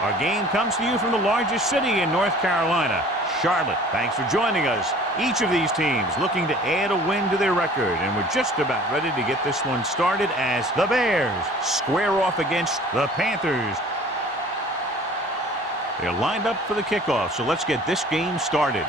Our game comes to you from the largest city in North Carolina, Charlotte. Thanks for joining us. Each of these teams looking to add a win to their record, and we're just about ready to get this one started as the Bears square off against the Panthers. They're lined up for the kickoff, so let's get this game started.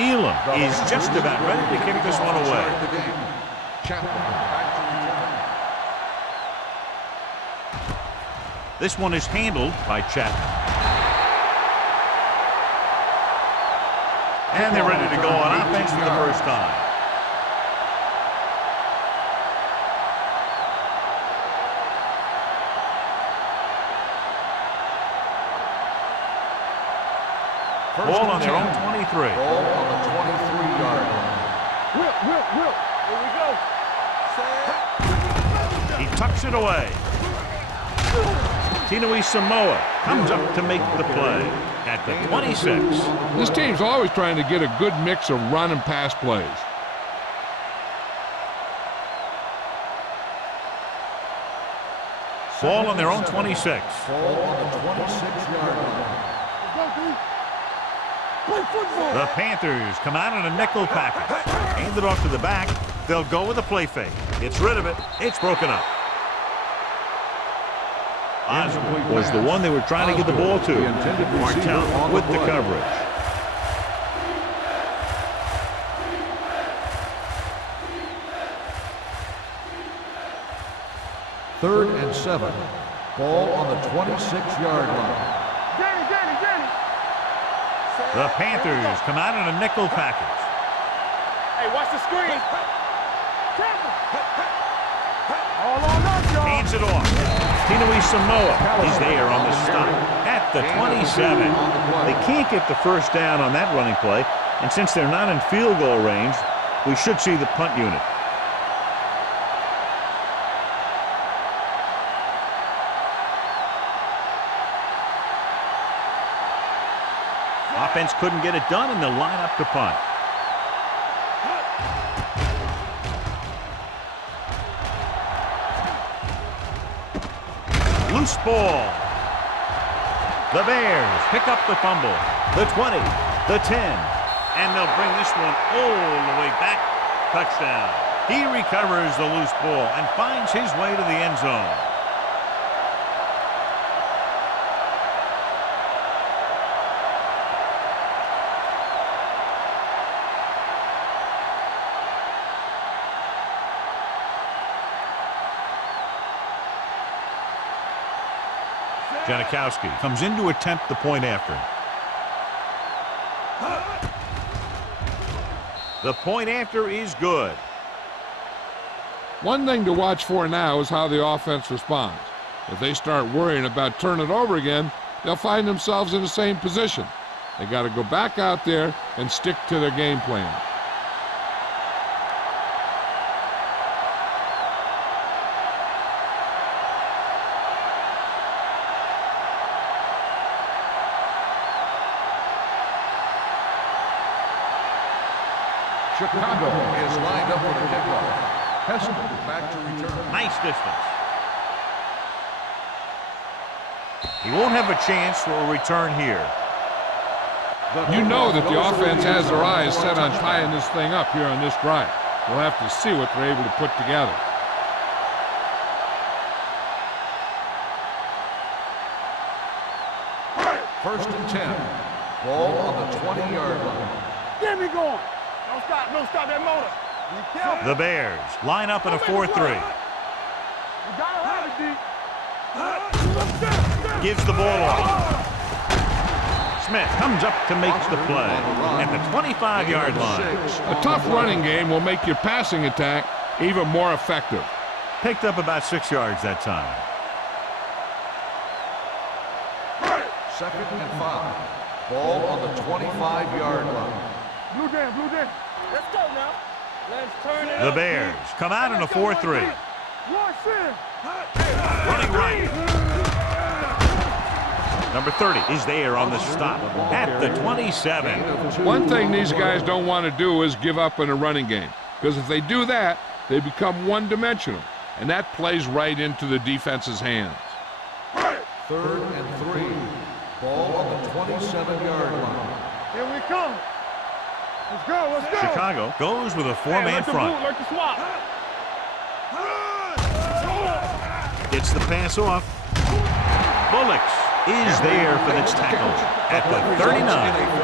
Elam is just about ready to kick this one away. This one is handled by Chapman. And they're ready to go on offense for the first time. Ball on their own 23. Ball on the 23-yard line. Will. Here we go. He tucks it away. Tinui Samoa comes up to make the play at the 26. This team's always trying to get a good mix of run and pass plays. Ball on their own 26. Ball on the 26-yard line. The Panthers come out in a nickel package. Hand it off to the back. They'll go with a play fake. Gets rid of it. It's broken up. Osborne was the one they were trying to get the ball to. Martell with the coverage. Third and 7. Ball on the 26-yard line. The Panthers come out in a nickel package. Hey, watch the screen. All on us, y'all. Hands it off. Tinui Samoa is there on the stop at the 27. They can't get the first down on that running play, and since they're not in field goal range, we should see the punt unit. Offense couldn't get it done, and they'll line up to punt. Loose ball. The Bears pick up the fumble. The 20, the 10, and they'll bring this one all the way back. Touchdown. He recovers the loose ball and finds his way to the end zone. Janikowski comes in to attempt the point after. The point after is good. One thing to watch for now is how the offense responds. If they start worrying about turning it over again, they'll find themselves in the same position. They got to go back out there and stick to their game plan. Chicago is lined up for the kickoff. Heston back to return. Nice distance. He won't have a chance for a return here. You know that the offense has their eyes set on tying this thing up here on this drive. We'll have to see what they're able to put together. First and 10. Ball on the 20-yard line. Get me going. Don't stop that motor. Be careful. The Bears line up in a 4-3. You gotta have it, D. Gives the ball off. Smith comes up to make the play at the 25-yard line. A tough running game will make your passing attack even more effective. Picked up about 6 yards that time. Second and 5. Ball on the 25-yard line. Blue jam. Let's go now. Let's turn it The up. Bears come out in a 4-3. Watch in. Running right. Number 30 is there on the stop at the 27. One thing these guys don't want to do is give up in a running game, because if they do that, they become one-dimensional, and that plays right into the defense's hands. 3rd and 3. Ball on the 27-yard line. Here we come. Let's go, let's go. Chicago goes with a four-man front. Like the swap. Gets the pass off. Bullocks is there for the tackle at the 39.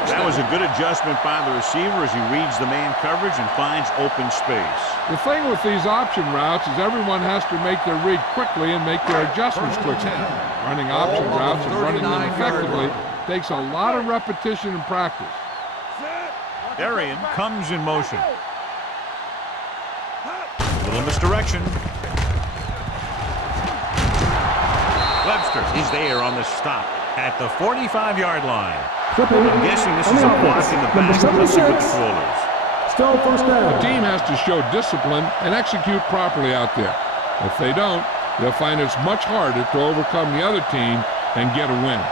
That was a good adjustment by the receiver as he reads the man coverage and finds open space. The thing with these option routes is everyone has to make their read quickly and make their adjustments quickly. Running option routes and running them effectively takes a lot of repetition and practice. Darian comes in motion. Little misdirection. Webster is there on the stop at the 45-yard line. I'm guessing this is a block in the back. Let's see what the call is. Still first down. The team has to show discipline and execute properly out there. If they don't, they'll find it's much harder to overcome the other team and get a win.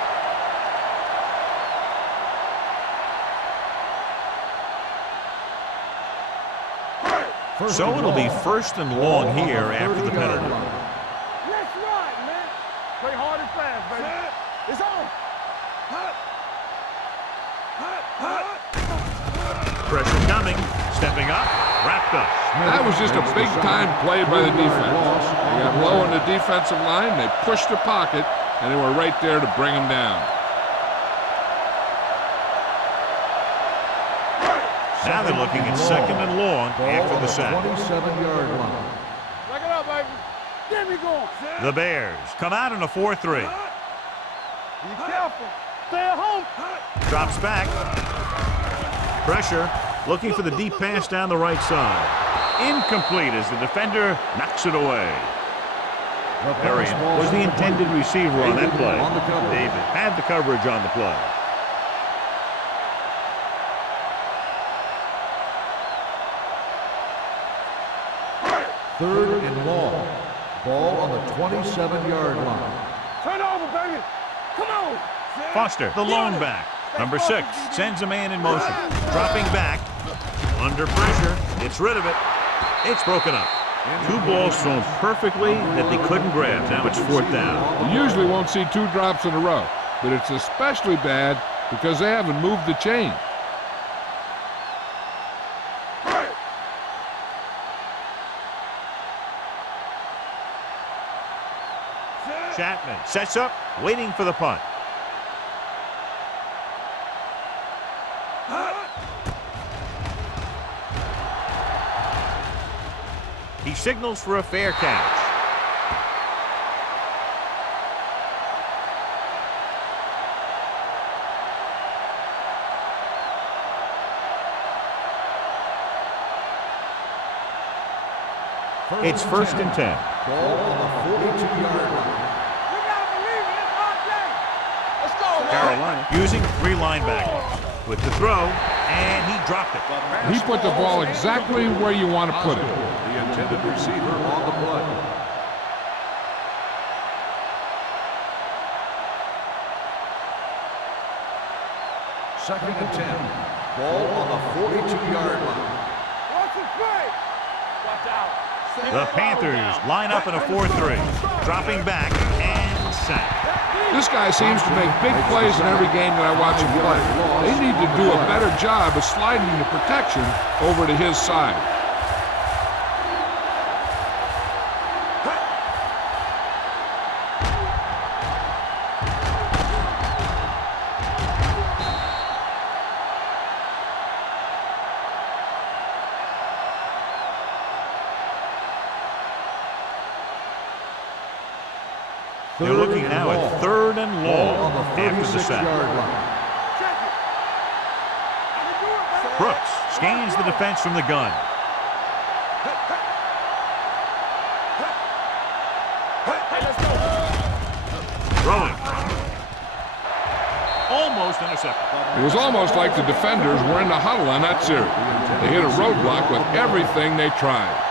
So it'll be 1st and long here after the penalty. Let's ride, man. Play hard and fast, baby. It's on. Pressure coming. Stepping up. Wrapped up. That was just a big-time play by the defense. They got low on the defensive line, they pushed the pocket, and they were right there to bring him down. Now they're looking at 2nd and long after the sack. 27-yard line. Back it up, baby. Get me going. The Bears come out in a 4-3. Be careful. Stay at home. Drops back. Pressure. Looking for the deep pass down the right side. Incomplete as the defender knocks it away. Darian was the intended receiver on that play. David had the coverage on the play. Third and long. Ball on the 27-yard line. Turn over, baby. Come on. Foster, the lone back. Number 6 sends a man in motion. Dropping back. Under pressure. Gets rid of it. It's broken up. 2 balls thrown perfectly that they couldn't grab. Now it's 4th down. You usually won't see 2 drops in a row, but it's especially bad because they haven't moved the chain. Chapman sets up, waiting for the punt. He signals for a fair catch. It's 1st and 10. Ball on the 42-yard line. We gotta believe it. It's our day. Let's go, man. Carolina using 3 linebackers. With the throw, and he dropped it. He put the ball exactly where you want to put it. The intended receiver on the play. Second and 10. Ball on the 42-yard line. Watch it play. Watch out. The Panthers line up in a 4-3. Dropping back and sack. This guy seems to make big plays in every game that I watch him play. They need to do a better job of sliding the protection over to his side. They're looking now at 3rd and long after the sack. Check it. I can do it, baby. Brooks scans the defense from the gun. Hey, let's go. Throwing. Almost intercepted. It was almost like the defenders were in the huddle on that series. They hit a roadblock with everything they tried.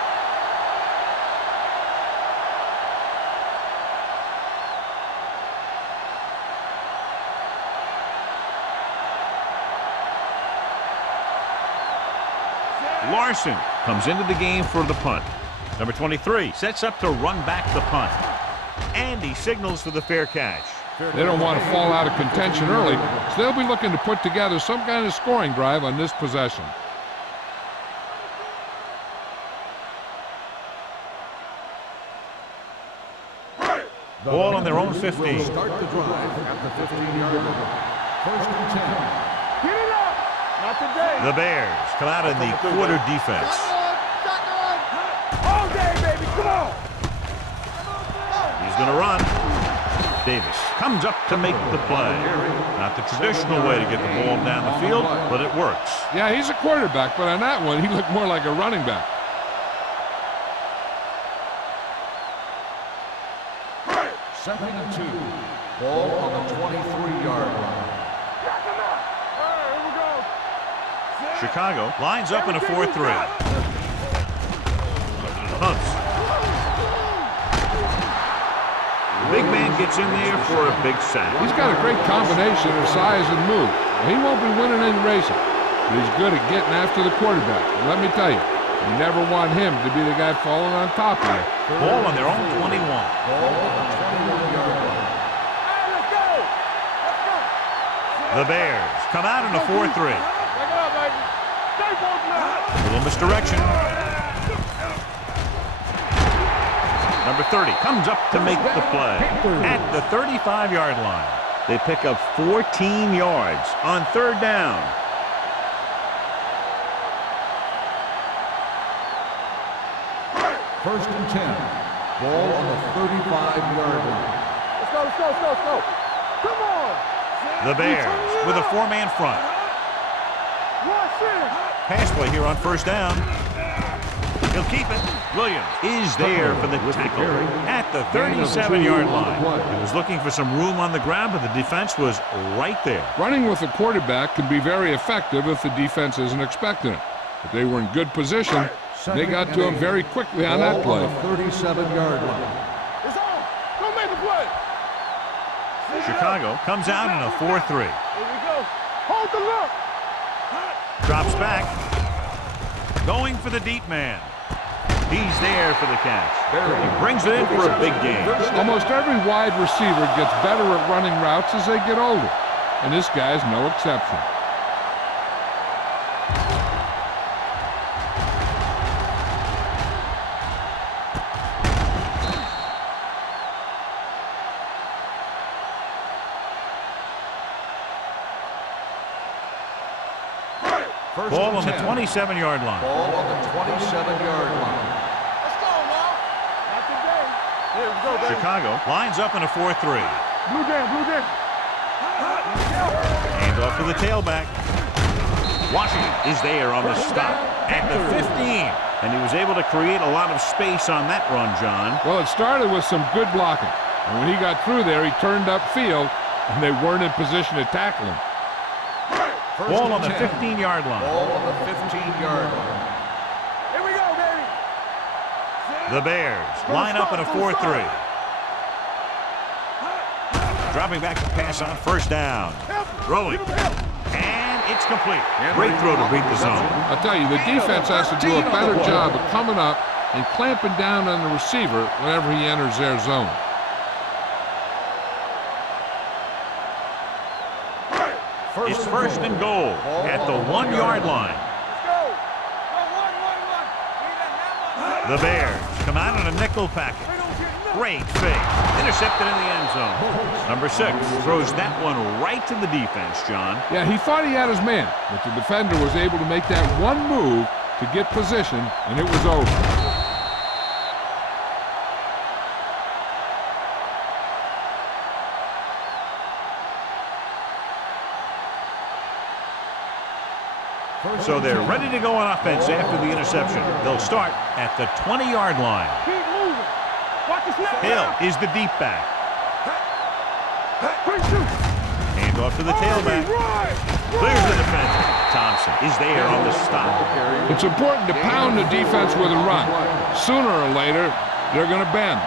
Larson comes into the game for the punt. Number 23 sets up to run back the punt. And he signals for the fair catch. They don't want to fall out of contention early, so they'll be looking to put together some kind of scoring drive on this possession. Ball on their own 15. Start the drive at the 15-yard line. First and 10. Get it up. Not today. The Bears come out in the quarter defense. All day, baby. Come on. He's going to run. Davis comes up to make the play. Not the traditional way to get the ball down the field, but it works. Yeah, he's a quarterback, but on that one, he looked more like a running back. Second and 2. Ball on the 23-yard line. Here we go. Chicago lines up in a 4-3. Hunts. The big man gets in there for a big sack. He's got a great combination of size and move. He won't be winning any racing, but he's good at getting after the quarterback. And let me tell you, you never want him to be the guy falling on top of you. Ball on their own 21. Ball on the 21-yard line. Hey, let's go. Let's go. The Bears come out in a 4-3. Take it up, baby. Stay focused now. Little misdirection. Number 30 comes up to make the play at the 35-yard line. They pick up 14 yards on third down. First and 10. Ball on the 35-yard line. Let's go, let's go, let's go, let's go. Come on. The Bears with a four-man front. Rush in. Pass play here on first down. He'll keep it. Williams is there for the tackle at the 37-yard line. He was looking for some room on the ground, but the defense was right there. Running with a quarterback can be very effective if the defense isn't expecting it. But they were in good position. They got to him very quickly on that play. Ball on the 37-yard line. It's on. Go make the play. Chicago comes out in a 4-3. Here we go. Hold the look. Drops back. Going for the deep man. He's there for the catch. He brings it in for a big game. Almost every wide receiver gets better at running routes as they get older, and this guy's no exception. Ball on the 27-yard line. Ball on the 27-yard line. Let's go, now. Not today. Here we go, baby. Chicago lines up in a 4-3. Blue game, blue game. Hand off to the tailback. Washington is there on the stop at the 15. And he was able to create a lot of space on that run, John. Well, it started with some good blocking. And when he got through there, he turned upfield, and they weren't in position to tackle him. Ball on the 15-yard line. Ball on the 15-yard line. Here we go, baby. The Bears line up in a 4-3. Dropping back to pass on first down. Throwing. And it's complete. Great throw to beat the zone. I'll tell you, the defense has to do a better job of coming up and clamping down on the receiver whenever he enters their zone. It's first and goal at the 1-yard line. The Bears come out in a nickel package. Great fake. Intercepted in the end zone. Number 6 throws that one right to the defense, John. Yeah, he thought he had his man, but the defender was able to make that one move to get position, and it was over. So they're ready to go on offense after the interception. They'll start at the 20-yard line. Keep moving. Watch the snap. Hill is the deep back. Quick shoot. Hand off to the tailback. Clears the defender. Thompson is there on the stop. It's important to pound the defense with a run. Sooner or later, they're going to bend.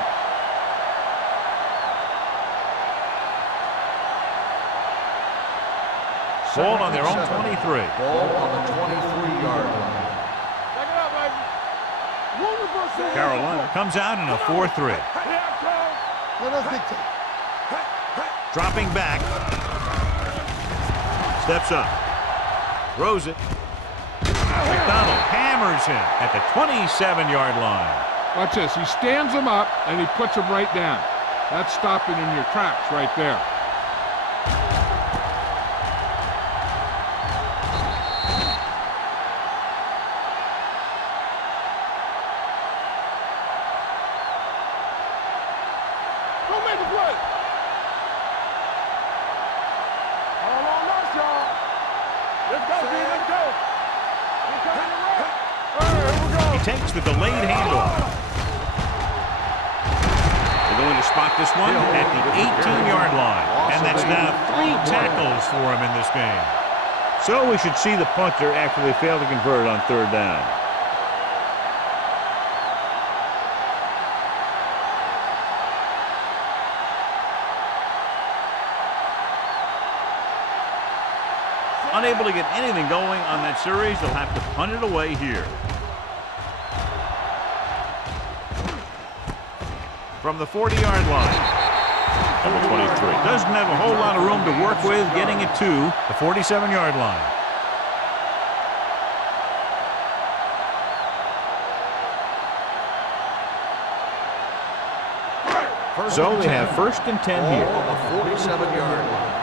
Ball on their own 23. Ball on the 23-yard line. Carolina comes out in a 4-3. Let us dictate. Dropping back. Steps up. Throws it. McDonald hammers him at the 27-yard line. Watch this. He stands him up, and he puts him right down. That's stopping in your tracks right there. Go make the play. All on us, y'all. Let's go, D. Let's go. We're coming to work. Here we go. He takes the delayed handoff. They're going to spot this one at the 18-yard line. And that's now 3 tackles for him in this game. So we should see the punter after they fail to convert on 3rd down. Unable to get anything going on that series, they'll have to punt it away here. From the 40-yard line. Number 23 doesn't have a whole lot of room to work with, getting it to the 47-yard line. So they have 1st and 10 here. On the 47-yard line.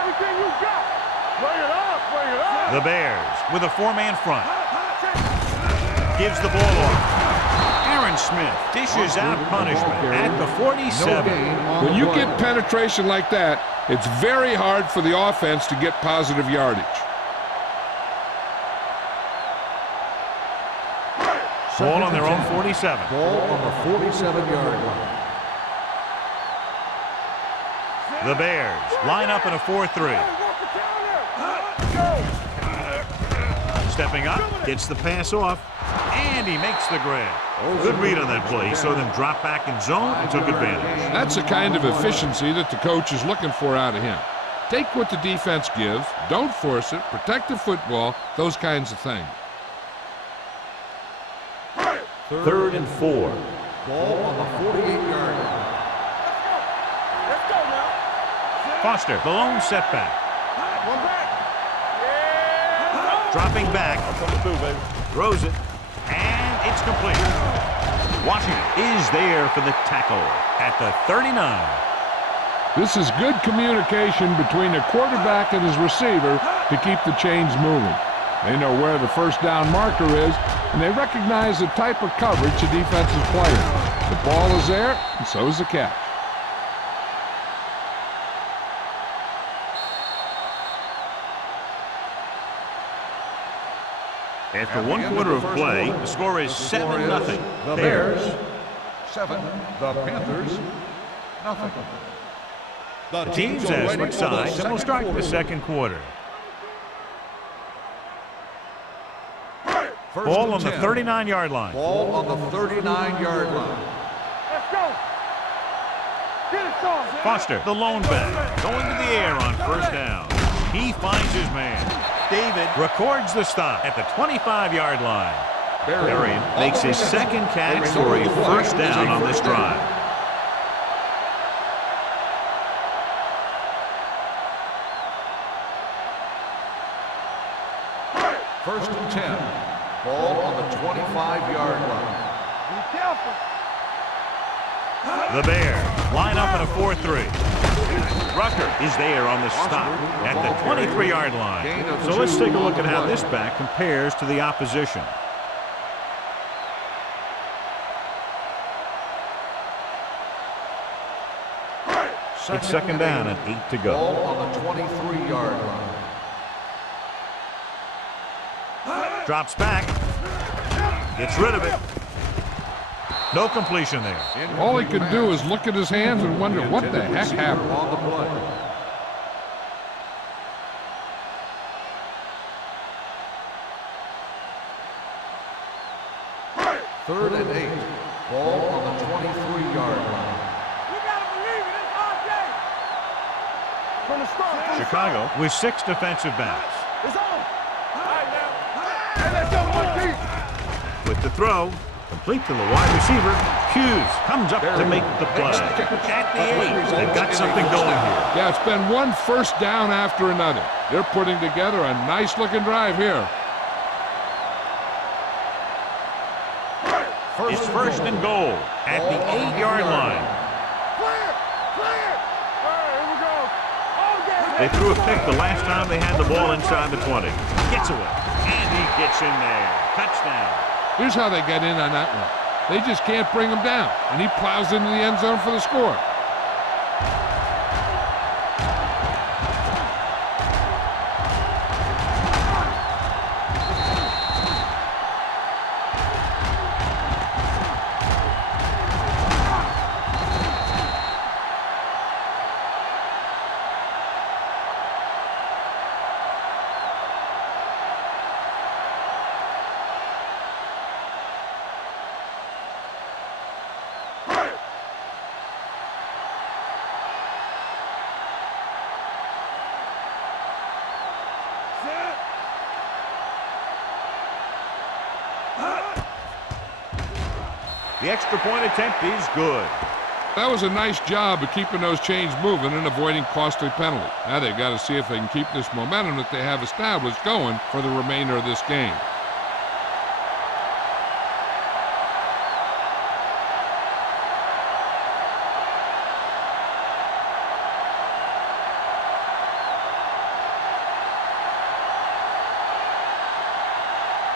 Everything you got. Bring it up. Bring it up. The Bears with a 4-man front. Gives the ball off. Aaron Smith dishes out punishment at the 47. When you get penetration like that, it's very hard for the offense to get positive yardage. Ball on their own 47. Ball on the 47-yard line. The Bears line up in a 4-3. Stepping up, gets the pass off, and he makes the grab. Good read on that play. He saw them drop back in zone and took advantage. That's the kind of efficiency that the coach is looking for out of him. Take what the defense gives, don't force it, protect the football, those kinds of things. 3rd and 4. Ball on the 48-yard line. Let's go now. Foster, the lone setback. One back. Dropping back. Throws it. And it's complete. Washington is there for the tackle at the 39. This is good communication between the quarterback and his receiver to keep the chains moving. They know where the 1st down marker is, and they recognize the type of coverage the defense is playing. The ball is there, and so is the catch. After 1 quarter of play, the score is 7-0. The Bears 7, the Panthers nothing. The teams as switch sides, and we'll start the 2nd quarter. Ball on the 39-yard line. Ball on the 39-yard line. Let's go. Get it, son. Foster, the lone back, going to the air on 1st down. He finds his man. David records the stop at the 25-yard line. Berrien makes his 2nd catch for a 1st down on this drive. First and 10. Ball on the 25-yard line. Be careful. The Bears line up in a 4-3. Rucker is there on the stop at the 23-yard line. So let's take a look at how this back compares to the opposition. It's 2nd down and 8 to go. Ball on the 23-yard line. Drops back. Gets rid of it. No completion there. All he could do is look at his hands and wonder what the heck happened. On the play. Third and 8. Ball on the 23-yard line. We gotta believe it. It's our day. From the start. Chicago with 6 defensive backs. It's on. All right, now. Hey, let's go, one deep. With the throw, Complete to the wide receiver. Hughes comes up to make the play. At the 8, they've got something going here. Yeah, it's been one first down after another. They're putting together a nice-looking drive here. It's first and goal at the 8-yard line. Clear! Clear! All right, here we go. All game. They threw a pick the last time they had the ball inside the 20. Gets away, and he gets in there. Touchdown. Here's how they get in on that one. They just can't bring him down, and he plows into the end zone for the score. The extra point attempt is good. That was a nice job of keeping those chains moving and avoiding costly penalty. Now they've got to see if they can keep this momentum that they have established going for the remainder of this game.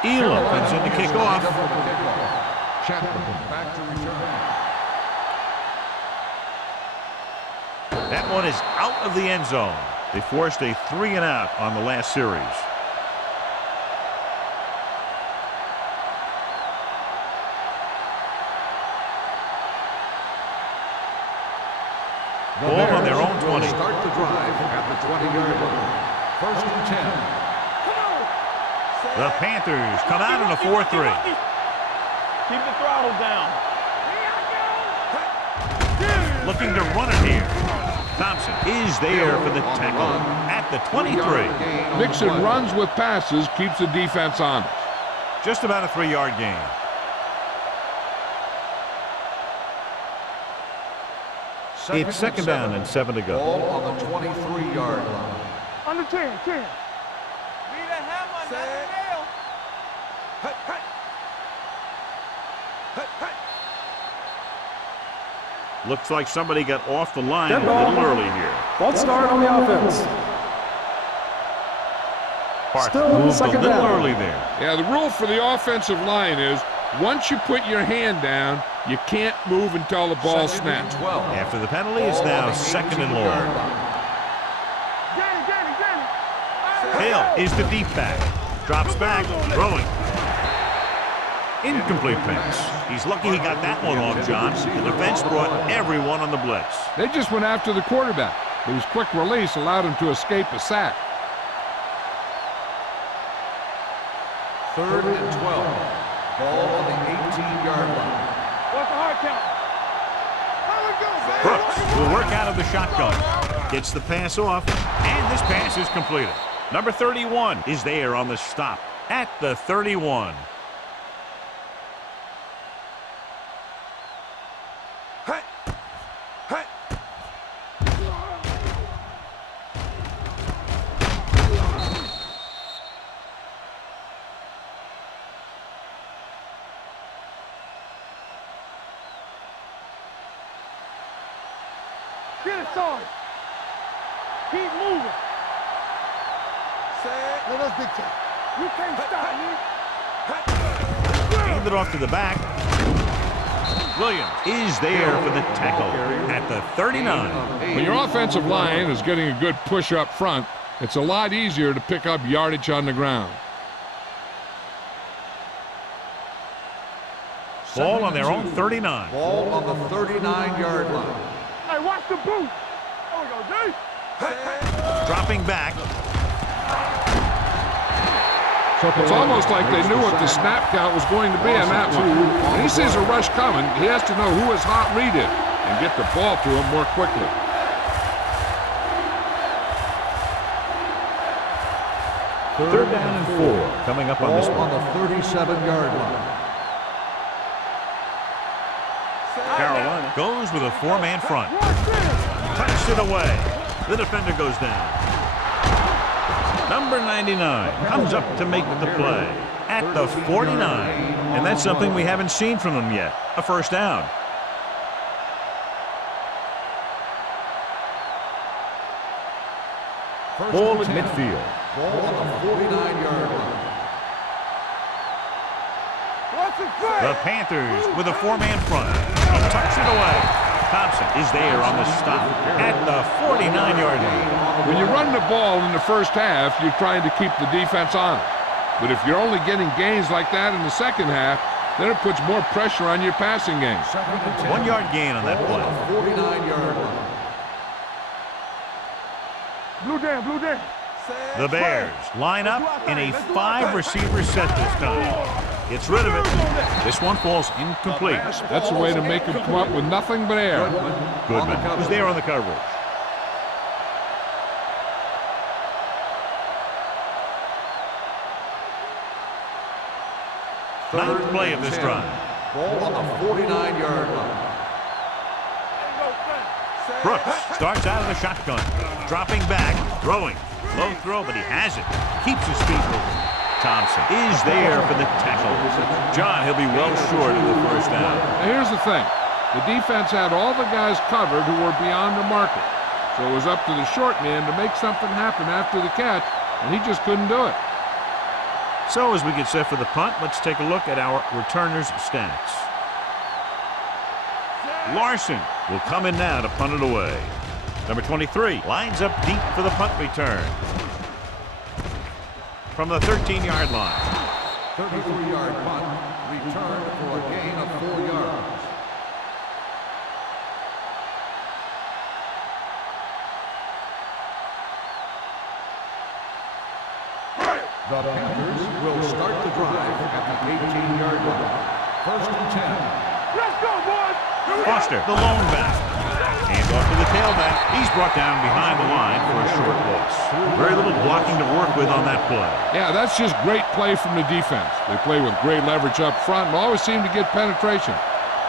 Elam comes in to kick off. Chapman back to return. That one is out of the end zone. They forced a 3-and-out on the last series. Ball on their own 20. Start the drive at the 20-yard line. First and 10. The Panthers come out in a 4-3. Keep the throttle down. Looking to run it here. Thompson is there for the tackle at the 23. Mixing runs with passes keeps the defense honest. Just about a 3-yard gain. It's second down and 7 to go. Ball on the 23-yard line. Under 10, 10. Be the hammer, not the nail. Looks like somebody got off the line a little early here. False start on the offense. Park Still moved a second little down. early there. Yeah, the rule for the offensive line is once you put your hand down, you can't move until the ball Second and snaps. 12. After the penalty, it's Ball now on the second and 18-yard long. line. Hill is the deep back. Drops back, throwing. Incomplete pass. He's lucky he got that one off, John. The defense brought everyone on the blitz. They just went after the quarterback, but his quick release allowed him to escape a sack. Third and 12. Ball on the 18-yard line. What's the hard count? Brooks will work out of the shotgun. Gets the pass off, and this pass is completed. Number 31 is there on the stop at the 31. Get it started. Keep moving. Let us dictate. You can't stop me. Hand it off to the back. Williams is there for the tackle at the 39. When your offensive line is getting a good push up front, it's a lot easier to pick up yardage on the ground. Ball on their own 39. Ball on the 39-yard line. Hey, watch the boot. There we go, D. Dropping back. It's almost like they knew what the snap count was going to be on that one. When he sees a rush coming, he has to know who his hot read is and get the ball to him more quickly. Third down and 4 coming up on this Ball one. on the 37-yard line. Carolina goes with a four-man front. Touched it away. The defender goes down. Number 99 comes up to make the play at the 49. And that's something we haven't seen from them yet. A first down. Ball at midfield. Ball on the 49-yard line. The Panthers with a four-man front. He tucks it away. Thompson is there on the stop at the 49-yard line. When you run the ball in the first half, you're trying to keep the defense honest. But if you're only getting gains like that in the second half, then it puts more pressure on your passing game. 1 yard gain on that play. 49-yard line. Blue down, blue down. The Bears line up in a 5-receiver set this time. Gets rid of it. This one falls incomplete. That's a way to make him come up with nothing but air. Goodman was there on the coverage. Ninth play of this drive. Ball on the 49-yard line. Brooks starts out of the shotgun. Dropping back, throwing. Low throw, but he has it. Keeps his feet moving. Thompson is there for the tackle. John, he'll be well short of the first down. Now here's the thing. The defense had all the guys covered who were beyond the marker. So it was up to the short man to make something happen after the catch, and he just couldn't do it. So as we get set for the punt, let's take a look at our returners' stats. Larson will come in now to punt it away. Number 23 lines up deep for the punt return. From the 13-yard line. 33-yard punt, return for a gain of 4 yards. The Panthers will start the drive at the 18-yard line. First and 10. Let's go, boys. Foster, the lone back. Hands off to the tailback. He's brought down behind the line for a short loss. Very little blocking to work with on that play. Yeah, that's just great play from the defense. They play with great leverage up front and always seem to get penetration.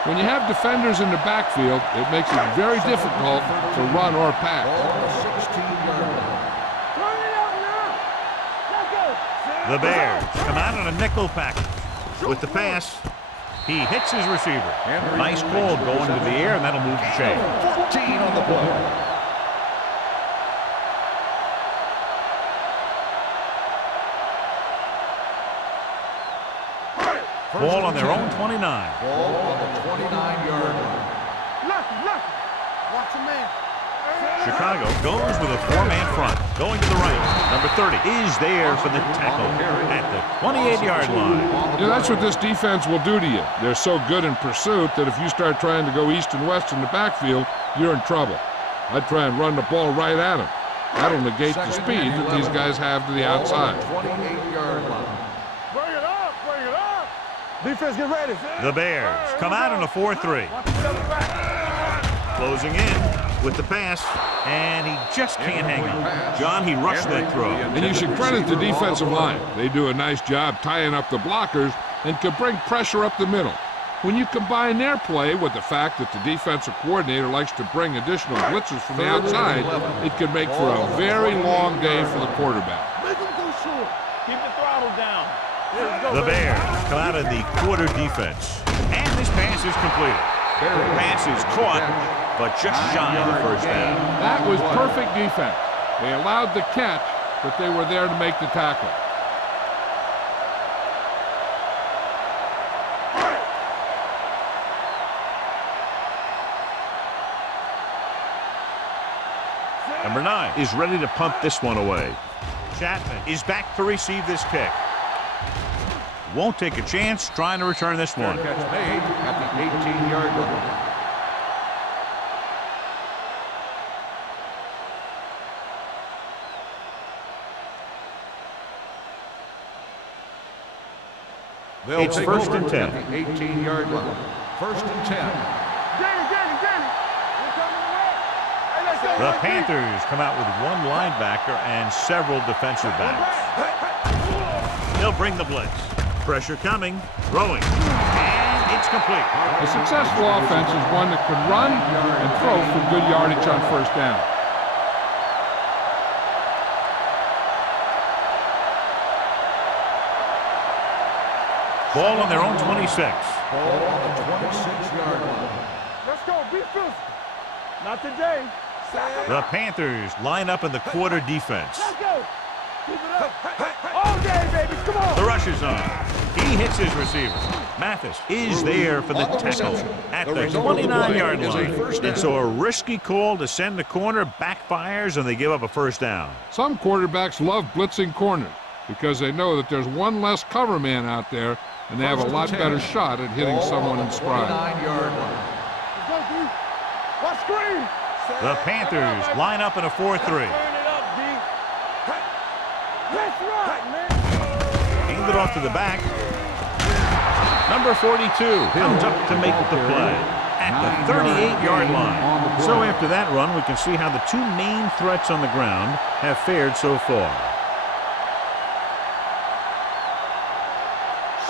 When you have defenders in the backfield, it makes it very difficult to run or pass. Ball on the 16-yard line. The Bears come out on a nickel package. With the pass, he hits his receiver. Nice ball going to the air, and that'll move the chain. 14 on the play. Ball on their own 29. Ball on the 29-yard line. Watch a man. Chicago goes with a four-man front. Going to the right. Number 30 is there for the tackle at the 28-yard line. Yeah, that's what this defense will do to you. They're so good in pursuit that if you start trying to go east and west in the backfield, you're in trouble. I'd try and run the ball right at them. That'll negate the speed that these guys have to the outside. 28-yard line. Bring it up, bring it up. Defense, get ready. The Bears come out on a 4-3. Closing in with the pass, and he just can't hang on. John, he rushed that throw. And you should credit the defensive line. They do a nice job tying up the blockers and can bring pressure up the middle. When you combine their play with the fact that the defensive coordinator likes to bring additional blitzers from the outside, it can make for a very long day for the quarterback. Make them go short. Keep the throttle down. The Bears come out of the quarter defense, and this pass is completed. The pass is caught, but just shy of the first down. That was perfect defense. They allowed the catch, but they were there to make the tackle. Number 9 is ready to punt this one away. Chapman is back to receive this kick. Won't take a chance trying to return this one. Catch made at the 18-yard line. It's first and 10. At the 18-yard line. First and 10. The Panthers come out with one linebacker and several defensive backs. They'll bring the blitz. Pressure coming. Throwing. And It's complete. A successful offense is one that can run and throw for good yardage on first down. Ball on their own 26. Ball on the 26-yard line. Let's go. Be physical. Not today. The Panthers line up in the quarter defense. Let's go. Keep it up. All day, baby. Come on. The rush is on. He hits his receiver. Mathis is there for the tackle at the 29-yard line. And so a risky call to send the corner backfires, and they give up a first down. Some quarterbacks love blitzing corners because they know that there's one less cover man out there, and they have a lot better shot at hitting someone in stride. 29-yard line. Let's go, D. Watch screen. The Panthers line up in a 4-3. Turn it up, D. Let's run, man. Hand it off to the back. Number 42 comes up to make the play at the 38-yard line. So after that run, we can see how the two main threats on the ground have fared so far.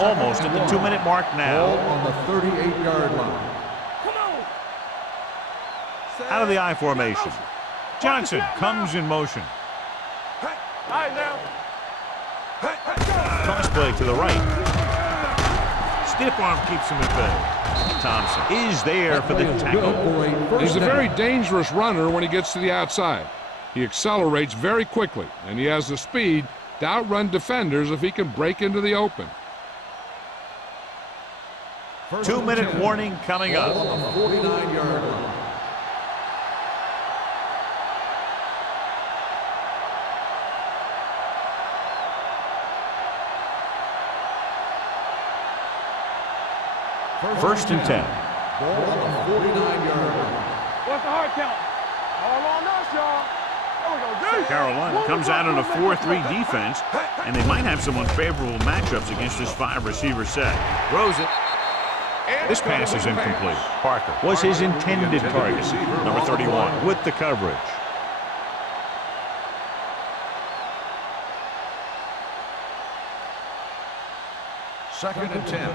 Almost at the 2-minute mark now. Ball on the 38-yard line. Come on. Out of the I formation. Johnson comes in motion. All right, now. Cross play to the right. Stiff arm keeps him at bay. Thompson is there for the tackle. He's a very dangerous runner when he gets to the outside. He accelerates very quickly, and he has the speed to outrun defenders if he can break into the open. 2-minute warning coming up. Ball on the 49-yard line. First and 10. Ball on the 49-yard line. What's the hard count? All on us, y'all. There we go, D. Carolina comes out on a 4-3 defense, and they might have some unfavorable matchups against this 5-receiver set. Throws it. This pass is incomplete. Parker was his intended target. Number 31 with the coverage. Second and 10.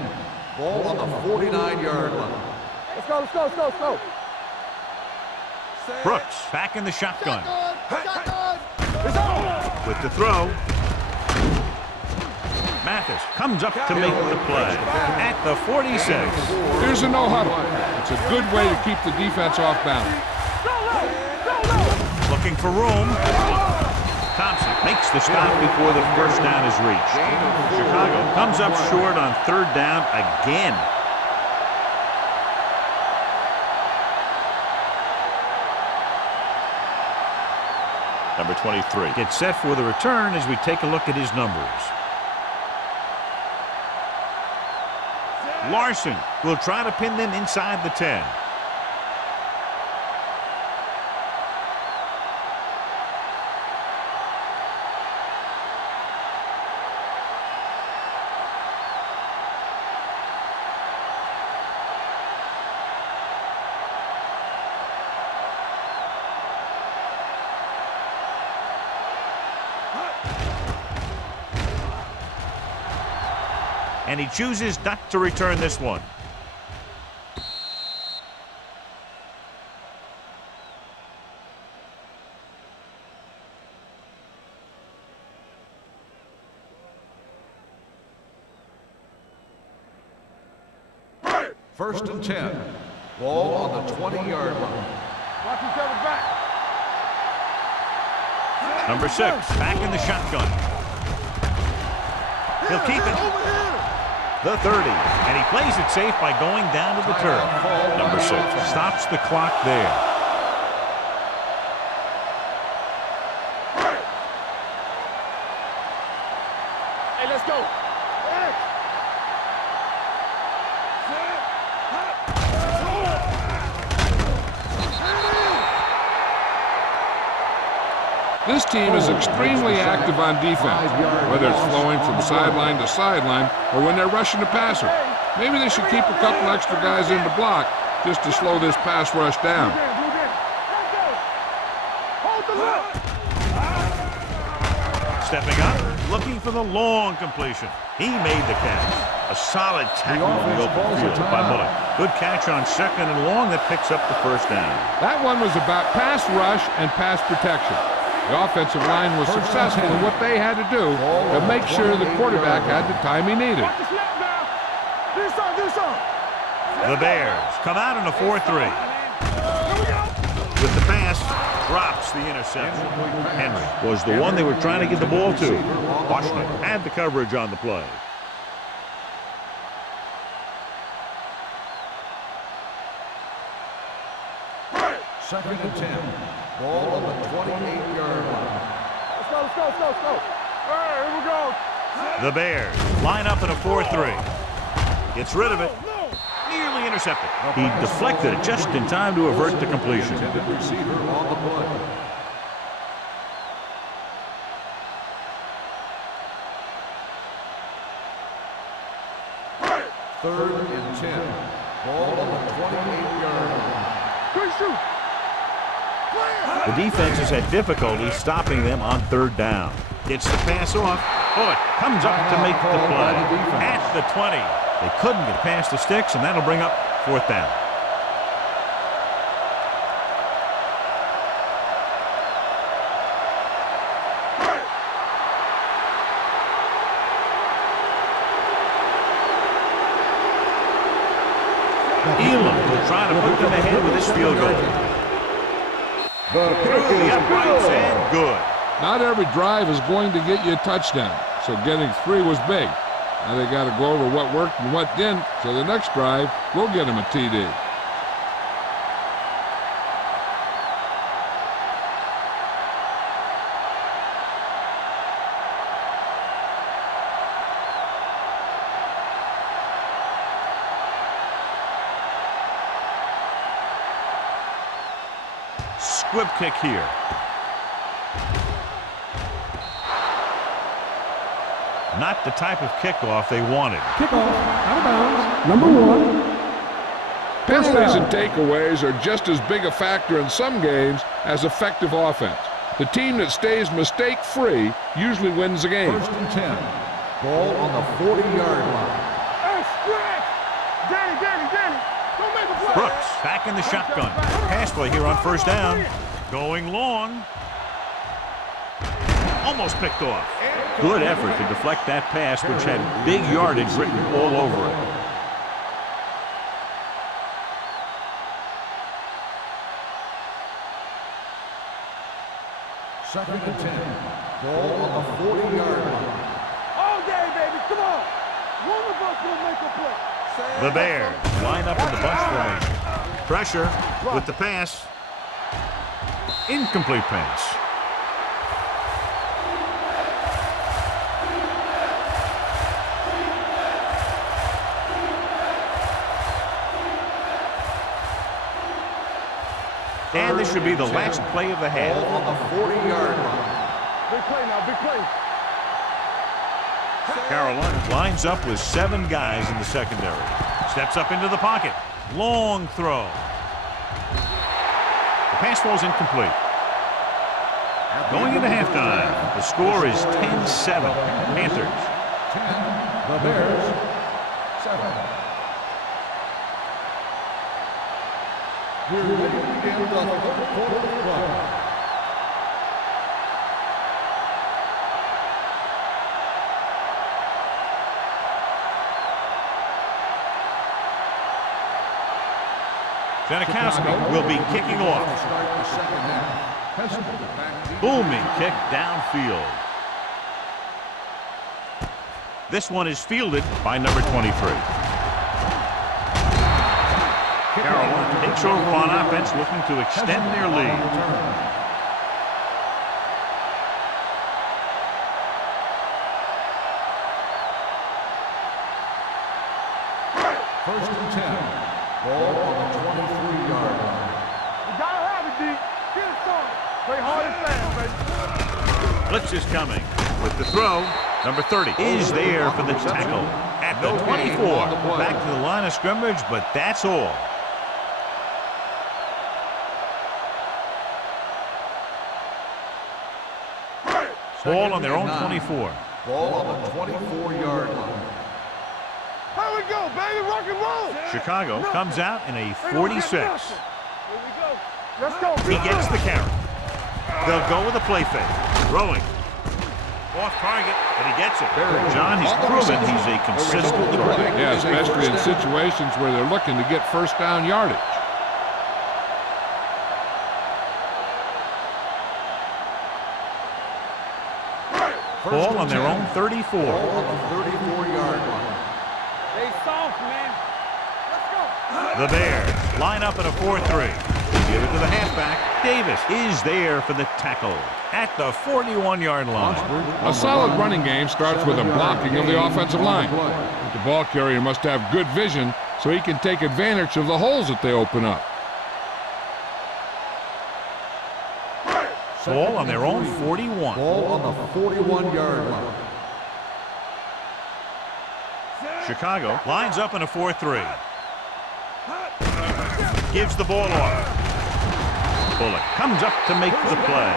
Ball on the 49-yard line. Let's go, let's go, let's go, let's go. Brooks back in the shotgun. It's on. With the throw. Mathis comes up to make the play at the 46. Here's a no-huddle. It's a good way to keep the defense off balance. Looking for room. Thompson makes the stop before the first down is reached. Chicago comes up short on third down again. Number 23 gets set for the return as we take a look at his numbers. Larson will try to pin them inside the 10. And he chooses not to return this one. First and 10. Ball on the 20-yard line. Watch each other back. Number 6 back in the shotgun. He'll keep it. The 30, and he plays it safe by going down to the turf. Number 6 stops the clock there. Hey, let's go. This team is extremely active on defense, whether it's flowing from sideline to sideline or when they're rushing the passer. Maybe they should keep a couple extra guys in the block just to slow this pass rush down. Stepping up, looking for the long completion. He made the catch. A solid tackle in the open field by Bullock. Good catch on second and long that picks up the first down. That one was about pass rush and pass protection. The offensive line was successful in what they had to do to make sure the quarterback had the time he needed. Watch the snap now. Do something. The Bears come out in a 4-3. Here we go. With the pass, drops the interception. Henry was the one they were trying to get the ball to. Washington had the coverage on the play. Second and 10. Ball on the 28-yard line. Let's go. Hey, here we go. The Bears line up in a 4-3. Gets rid of it. Nearly intercepted. He deflected it just in time to avert the completion. Intended receiver on the play. Third and 10. Ball on the 28-yard line. Good shoot. The defenses had difficulty stopping them on third down. Gets the pass off. Bullock comes up to make the play. At the 20. They couldn't get past the sticks, and that'll bring up fourth down. Elam will try to put them ahead with this field goal. Through the uprights and good. Not every drive is going to get you a touchdown, so getting 3 was big. Now they got to go over what worked and what didn't, so the next drive will get them a TD. Squib kick here. Not the type of kickoff they wanted. Kickoff, out of bounds, number 1. Penalties and takeaways are just as big a factor in some games as effective offense. The team that stays mistake-free usually wins the game. First and 10. Ball on the 40-yard line. Hey, stretch. Danny. Don't make a play. Brooks back in the shotgun. Pass play here on first down. Going long. Almost picked off. Good effort to deflect that pass, which had big yardage written all over it. Second and 10. Ball on the 40-yard line. All day, baby. Come on. One of us will make a play. The Bears line up in the bunch formation. Pressure with the pass. Incomplete pass. And this should be the last play of the half. Ball on the 40-yard line. Big play now, big play. Carolina lines up with 7 guys in the secondary. Steps up into the pocket. Long throw. The pass falls incomplete. Going into halftime, the score is 10-7. Panthers. 10. The Bears. 7. We're ready to begin the third quarter of play. Janikowski will be kicking off. Booming kick downfield. This one is fielded by number 23. Carolina takes over on offense, looking to extend their lead. First and 10. Ball on the 23-yard line. You gotta have it, D. Get it started. Play hard and fast, baby. Blitz is coming with the throw. Number 30 is there for the tackle at the 24. Back to the line of scrimmage, but that's all. Ball on their own 24. Ball on the 24-yard line. go, baby. Rock and roll. Chicago comes out in a 46. Here we go. Let's go. He gets the carry. They'll go with a play fake. Throwing. Off target, but he gets it. John, he's proven he's a consistent threat. Yeah, especially in situations where they're looking to get first down yardage. Ball on their own 34. Ball on the 34-yard line. They soft, man. Let's go. The Bears line up in a 4-3. Give it to the halfback. Davis is there for the tackle at the 41-yard line. A solid running game starts with a blocking of the offensive line. The ball carrier must have good vision so he can take advantage of the holes that they open up. Ball on their own 41. Ball on the 41-yard line. Chicago lines up in a 4-3. Gives the ball off. Bullock comes up to make the play.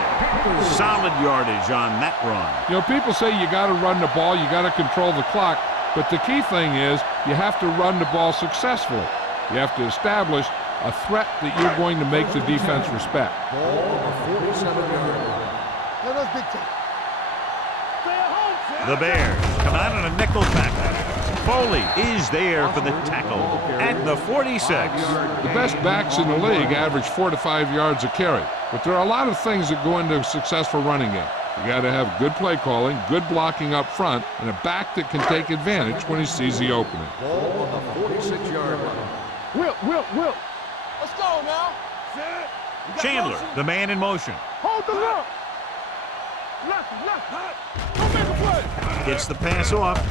Solid yardage on that run. You know, people say you got to run the ball, you got to control the clock, but the key thing is you have to run the ball successfully. You have to establish a threat that you're going to make the defense respect. Ball on the 47-yard line. Let us big take. Stay at home, sir. The Bears come out on a nickel tackle. Foley is there for the tackle at the 46. The best backs in the league average 4 to 5 yards a carry, but there are a lot of things that go into a successful running game. You got to have good play calling, good blocking up front, and a back that can take advantage when he sees the opening. Ball on the 46-yard line. Wilt. Let's go now. Chandler, the man in motion. Hold the look. Left. Don't make a play. Gets the pass off.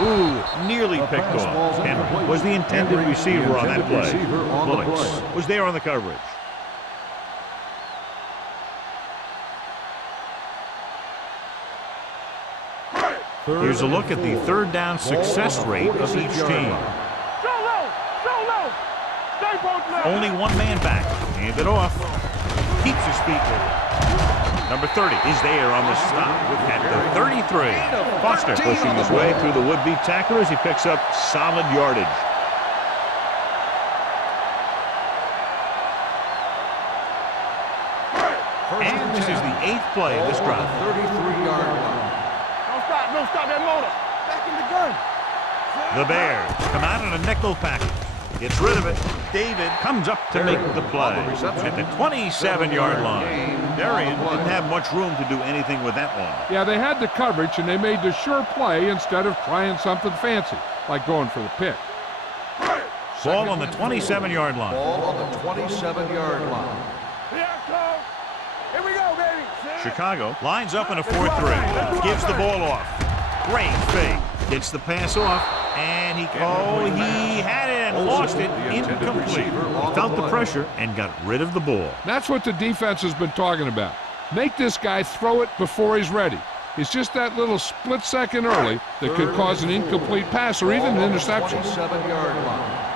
Ooh, nearly picked off. Henry was the intended receiver on that play. Bullock was there on the coverage. Here's a look at the third down success rate of each team. Show low. Stay both legs. Only one man back. Hand it off. Keeps his feet with it. Number 30 is there on the stop at the 33. Foster pushing his way through the would-be tacklers. He picks up solid yardage. And this is the 8th play of this drive. 33-yard line. Don't stop that motor. Back in the gun. The Bears come out in a nickel package. Gets rid of it. David comes up to make the play at the 27-yard line. Darian didn't have much room to do anything with that one. Yeah, they had the coverage, and they made the sure play instead of trying something fancy, like going for the pick. Ball on the 27-yard line. Ball on the 27-yard line. Here we go, baby. Chicago lines up in a 4-3. Gives the ball off. Great fake. Gets the pass off. And he had it and lost it. Incomplete. He felt the pressure and got rid of the ball. That's what the defense has been talking about. Make this guy throw it before he's ready. It's just that little split second early that could cause an incomplete pass or even an interception. 27-yard line.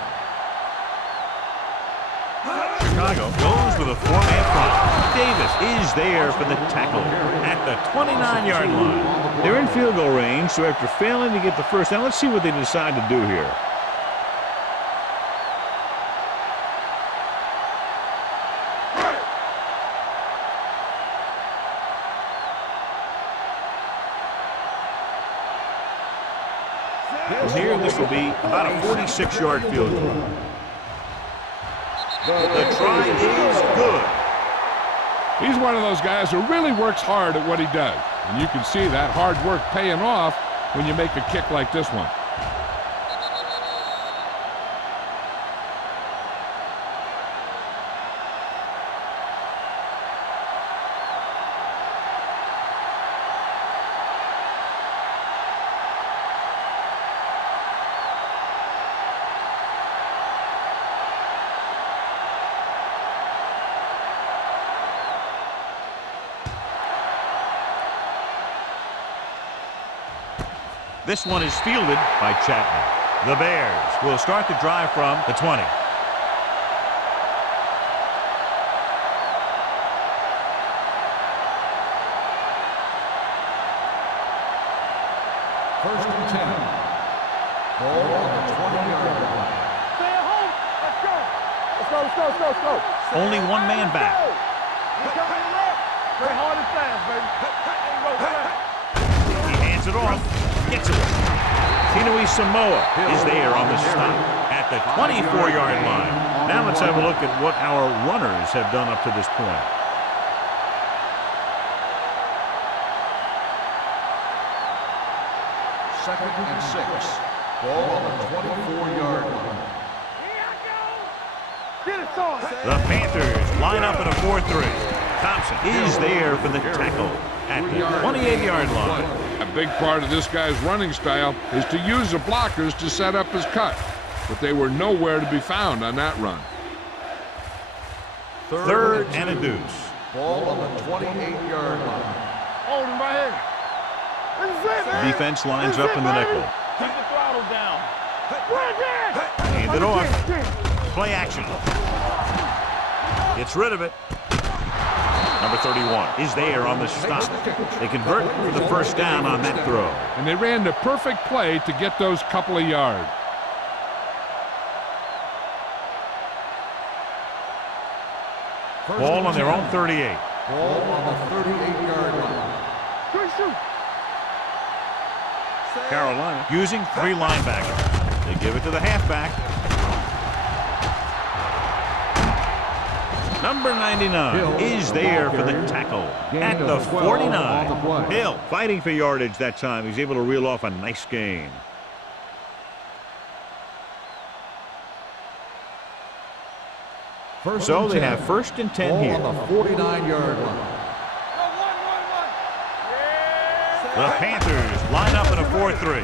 Chicago goes with a 4-man front. Davis is there for the tackle at the 29-yard line. They're in field goal range, so after failing to get the first down, let's see what they decide to do here. From here, this will be about a 46-yard field goal. The try is good. He's one of those guys who really works hard at what he does. And you can see that hard work paying off when you make a kick like this one. This one is fielded by Chapman. The Bears will start the drive from the 20. First and 10. Ball on the 20-yard line. Stay at home. Let's go. Let's go, let's go, let's go, let's go. Only one man back. You coming in red? Play hard and fast, baby. Ain't no fast. He hands it off. Gets it. Tinui Samoa is there on the stop at the 24-yard line. Now let's have a look at what our runners have done up to this point. Second and 6. Ball on the 24-yard line. Here I go. Get it, son. The Panthers line up in a 4-3. Thompson is there for the tackle at the 28-yard line. A big part of this guy's running style is to use the blockers to set up his cut, but they were nowhere to be found on that run. Third and a deuce. Ball on the 28-yard line. Hold him right here. This is it, man. Defense lines up in the nickel. Keep the throttle down. Hand it off. Play action. Gets rid of it. Number 31 is there on the stop. They convert for the first down on that throw. And they ran the perfect play to get those couple of yards. Ball on their own 38. Ball on the 38-yard line. Carolina using 3 linebackers. They give it to the halfback. Number 99 is there for the tackle at the 49. Hill fighting for yardage that time. He's able to reel off a nice gain. So they have first and 10 here. On the 49-yard line. The Panthers line up in a 4-3.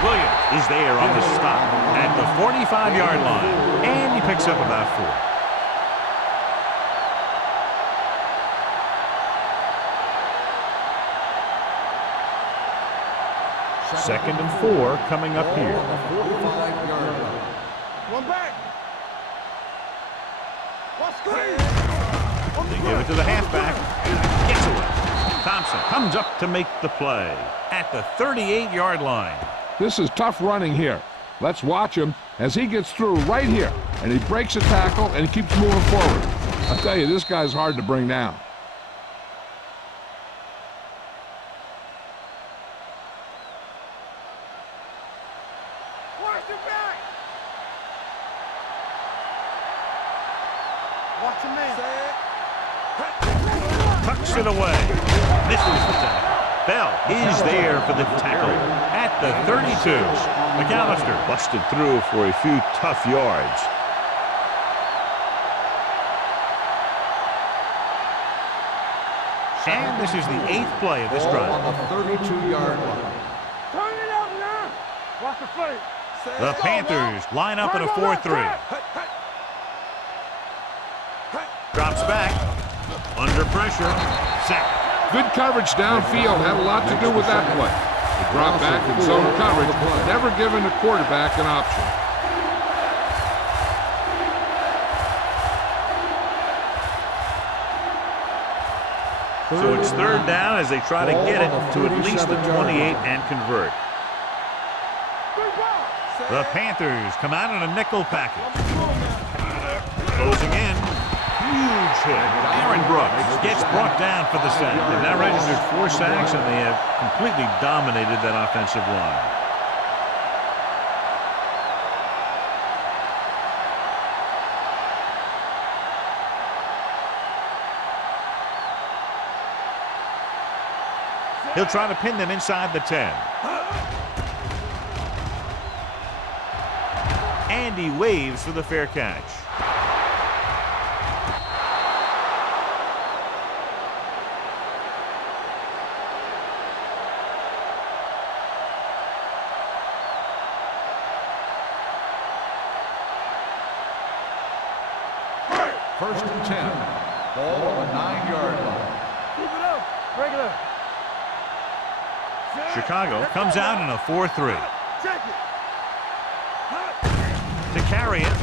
Williams is there on the stop at the 45-yard line, and he picks up about 4. Second and 4 coming up here. On the 45-yard line. One back. One screen. They give it to the halfback. Gets away. Thompson comes up to make the play at the 38-yard line. This is tough running here. Let's watch him as he gets through right here, and he breaks a tackle and he keeps moving forward. I'll tell you, this guy's hard to bring down. Watch your back. Watch your man. Tucks it away. Misses the tackle. Bell is there for the tackle at the 32. McAllister busted through for a few tough yards. And this is the 8th play of this Ball drive. on the 32-yard line. Turn it up now. Watch the play. The Panthers line up in a 4-3. Drops back. Under pressure. Sack. Good coverage downfield had a lot to do with that play. The drop back and zone coverage, never giving the quarterback an option. So it's third down as they try to get it to at least the 28 and convert. The Panthers come out in a nickel package. Closing in. Huge hit. Aaron Brooks gets brought down for the sack. They've now registered 4 sacks, and they have completely dominated that offensive line. He'll try to pin them inside the 10. And he waves for the fair catch. First and 10. Ball on the 9-yard line. Keep it up. Break it up. Chicago comes out in a 4-3. Check it. To carry it.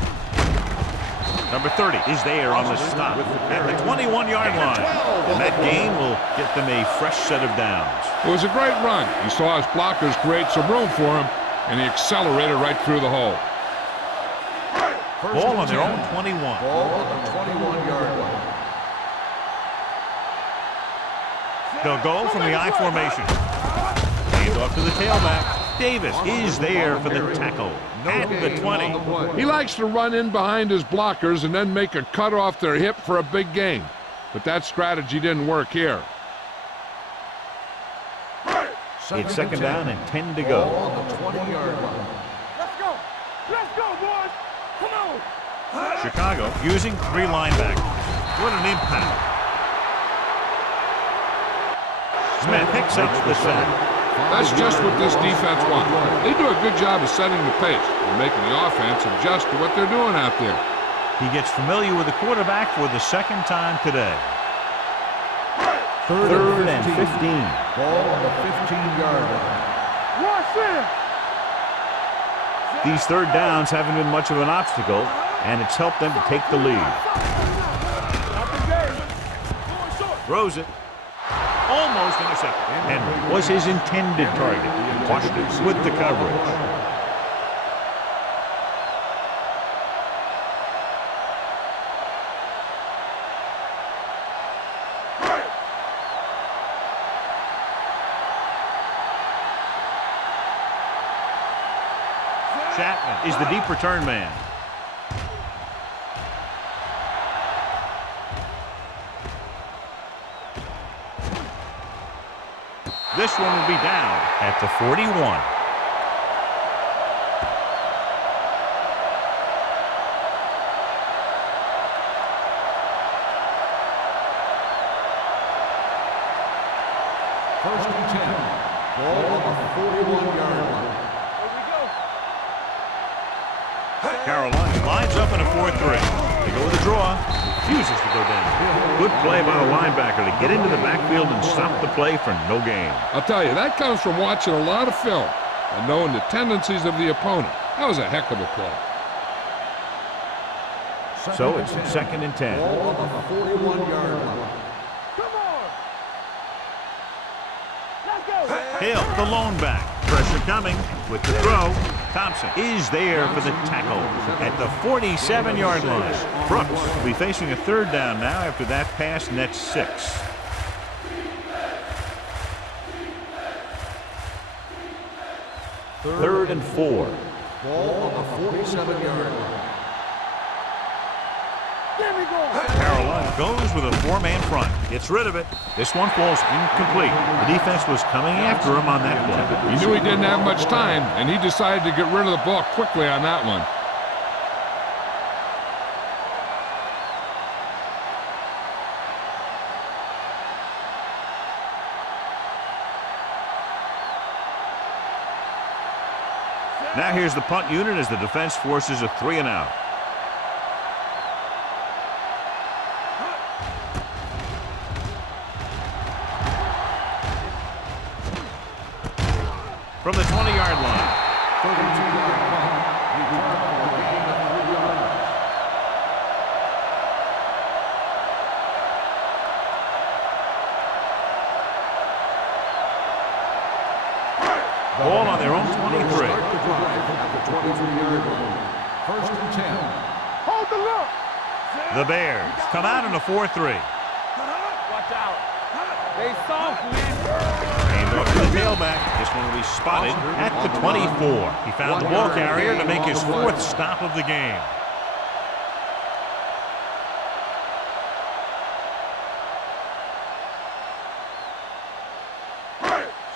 Number 30 is there on the stop at the 21-yard line. And that gain will get them a fresh set of downs. It was a great run. He saw his blockers create some room for him, and he accelerated right through the hole. Ball on their own 21. Ball on the 21-yard line. They'll go from the I formation. Hand off to the tailback. Davis is there for the tackle at the 20. He likes to run in behind his blockers and then make a cut off their hip for a big gain. But that strategy didn't work here. It's second down and 10 to go. Ball on the 20-yard line. Let's go. Let's go, boys. Come on. Chicago using 3 linebackers. What an impact. Smith picks up the sack. That's just what this defense wants. They do a good job of setting the pace and making the offense adjust to what they're doing out there. He gets familiar with the quarterback for the second time today. Third and 15. Ball on the 15-yard line. Rush in. These third downs haven't been much of an obstacle, and it's helped them to take the lead. Throws it. Almost intercepted. And was his intended target. Washington with the coverage. Chapman is the deep return man. This one will be down at the 41. First and 10. Ball on the 41-yard line. Carolina lines up in a 4-3. They go with a draw. Refuses to go down. Good play by the linebacker to get into the backfield and stop the play for no gain. I'll tell you, that comes from watching a lot of film and knowing the tendencies of the opponent. That was a heck of a play. So it's second and 10. Ball on the 41-yard line. Come on. Let's go. Hill, the lone back. Pressure coming with the throw. Thompson is there for the tackle at the 47-yard line. Brooks will be facing a third down now after that pass nets 6. Third and 4. Ball on the 47-yard line. Carolina goes with a 4-man front. Gets rid of it. This one falls incomplete. The defense was coming after him on that play. He knew he didn't have much time, and he decided to get rid of the ball quickly on that one. Now here's the punt unit as the defense forces a 3-and-out. From the 20-yard line. 32-yard punt. Return for a gain of 3 yards. Ball on their own 23. Start the drive at the 23-yard line. First and 10. Hold the look. The Bears come out in a 4-3. Watch out. They soft, man. Hand off to the tailback. This one will be spotted at the 24. He found the ball carrier to make his 4th stop of the game.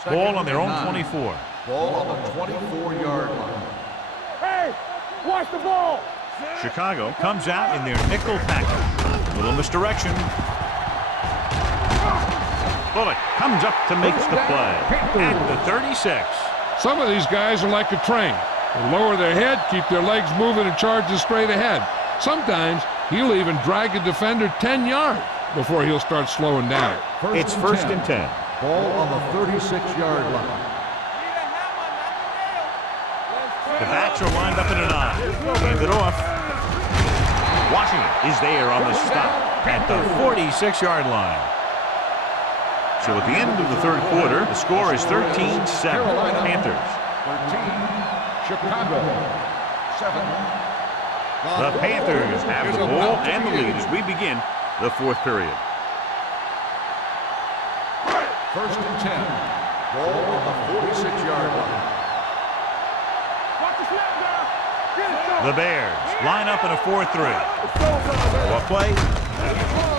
Ball on their own 24. Ball on the 24-yard line. Hey, watch the ball. Chicago comes out in their nickel package. Little misdirection. Bullock comes up to make the play at the 36. Some of these guys are like a train. They lower their head, keep their legs moving, and charge straight ahead. Sometimes he'll even drag a defender 10 yards before he'll start slowing down. It's first and 10. Ball on the 36-yard line. Need a hammer, not a nail. The backs are lined up in an I. Hand it off. Washington is there on the stop at the 46-yard line. So at the end of the third quarter, the score is 13-7. Panthers. 13, Chicago. 7. The Panthers have the ball and the lead as we begin the fourth period. First and 10. Ball on the 46-yard line. Watch the snap now. Get it, go. The Bears line up in a 4-3. What play?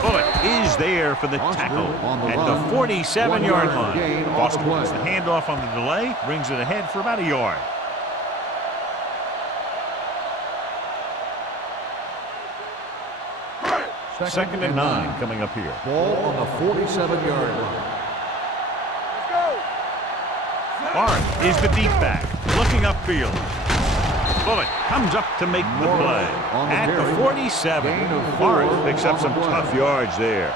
Bullet is there for the tackle at the 47-yard line. Boston wins the handoff on the delay, brings it ahead for about a yard. Second and 9 coming up here. Ball on the 47-yard line. Barnes is the deep back, looking upfield. Bullet comes up to make the play at the 47. Barnes picks up some tough yards there.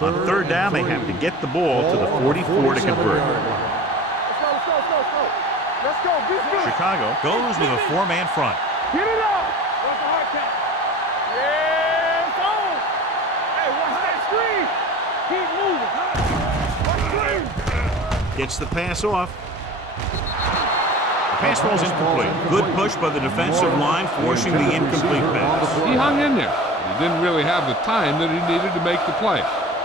On third down, they have to get the ball to the 44 to convert. Let's go. Let's go. Chicago goes with a four-man front. Get it up. Watch the hard count. Yeah, it's on. Hey, watch that screen. Keep moving. Watch screen. Gets the pass off. The pass ball's incomplete. Good push by the defensive line, forcing the incomplete pass. He hung in there. He didn't really have the time that he needed to make the play.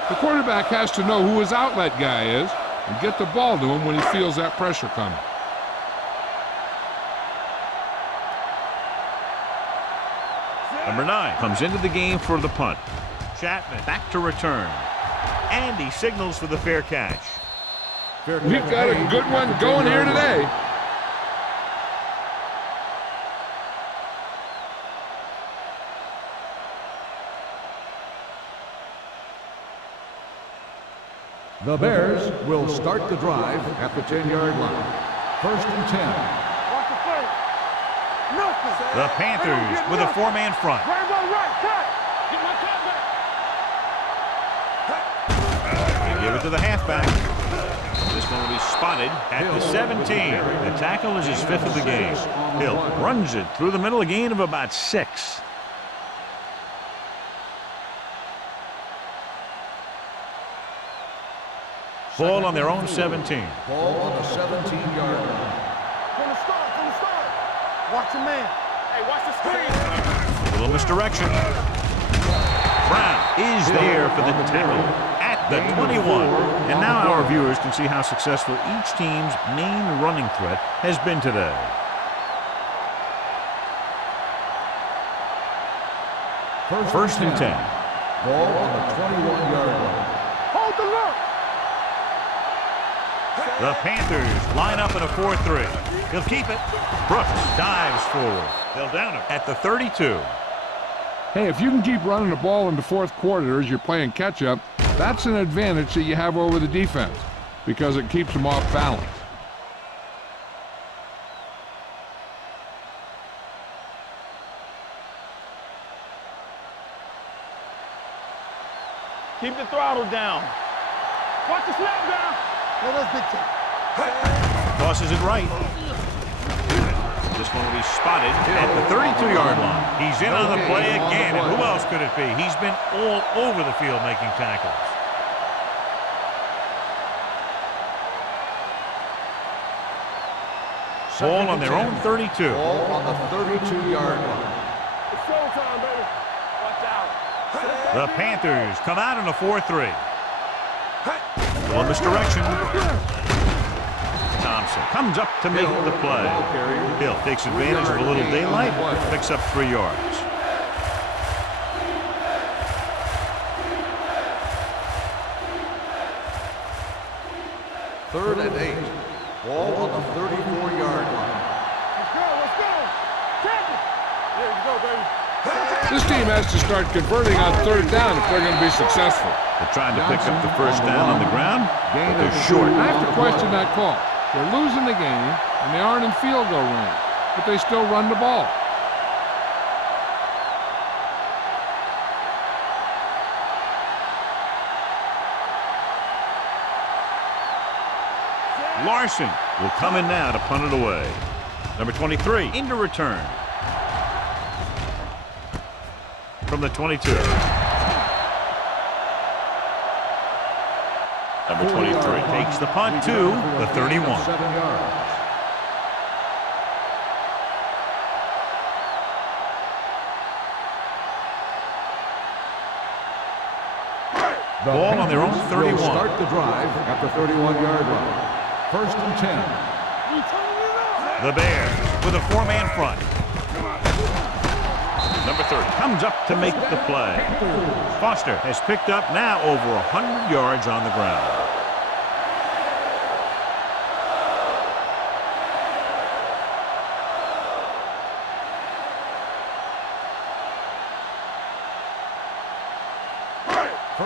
The quarterback has to know who his outlet guy is and get the ball to him when he feels that pressure coming. Number 9 comes into the game for the punt. Chapman back to return. And he signals for the fair catch. We've got a good one going here today. The Bears will start the drive at the 10-yard line. First and 10. Watch the play. Nothing. The Panthers with a four-man front. Right, cut. Get my cut back. They give it to the halfback. This one will be spotted at the 17. The tackle is his 5th of the game. Hill runs it through the middle, a gain of about 6. Ball on their own 17. Ball on the 17-yard line. From the start. Watch the man. Hey, watch the screen. A little misdirection. Brown is there for the tackle at the 21. And now our viewers can see how successful each team's main running threat has been today. First and 10. Ball on the 21-yard line. Hold the look. The Panthers line up in a 4-3. He'll keep it. Brooks dives forward. They'll down him at the 32. Hey, if you can keep running the ball in the fourth quarter as you're playing catch-up, that's an advantage that you have over the defense because it keeps them off balance. Keep the throttle down. Watch the snap down. No, that's big time. Tosses it right. This one will be spotted at the 32-yard line. He's in on the play again, and who else could it be? He's been all over the field making tackles. Ball on their own 32. Ball on the 32-yard line. It's showtime, baby. Watch out. The Panthers come out in a 4-3. Little misdirection. Thompson comes up to make the play. Hill takes advantage of a little daylight, picks up 3 yards. Third and 8. Ball on the 34-yard line. Let's go. Tap it. There you go, baby. This team has to start converting on third down if they're going to be successful. They're trying to pick up the first down on the ground, but they're short. I have to question that call. They're losing the game, and they aren't in field goal range, but they still run the ball. Larson will come in now to punt it away. Number 23 into return. From the 22. Number 23 takes the punt to the 31. 7 yards. Ball on their own 31. Will start the drive at the 31-yard line. First and 10. The Bears with a 4-man front. Number 30 comes up to make the play. Foster has picked up now over 100 yards on the ground.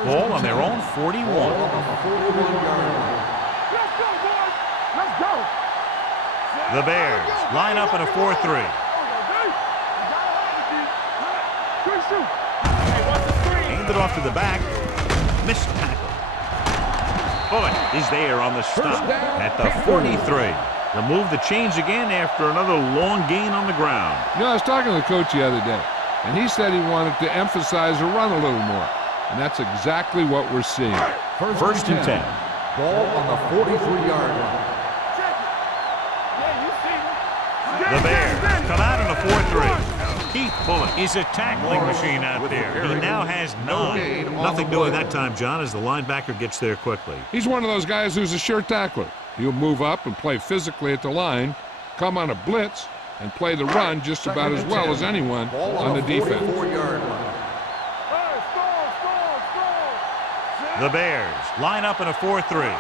Ball on their own 41. Ball on the 41-yard line. Let's go, boys. Let's go. The Bears line up in a 4-3. Handed off to the back. Missed tackle. Bullock is there on the stop at the 43. Remove the chains again after another long gain on the ground. You know, I was talking to the coach the other day, and he said he wanted to emphasize the run a little more. And that's exactly what we're seeing. First and 10. Ball on the 43-yard line. The Bears come out in a 4-3. Keith Bullock is a tackling machine out there. He now has 9. Nothing doing that time, John, as the linebacker gets there quickly. He's one of those guys who's a sure tackler. He'll move up and play physically at the line, come on a blitz, and play the run just about as well as anyone on the defense. 44-yard line. The Bears line up in a 4-3.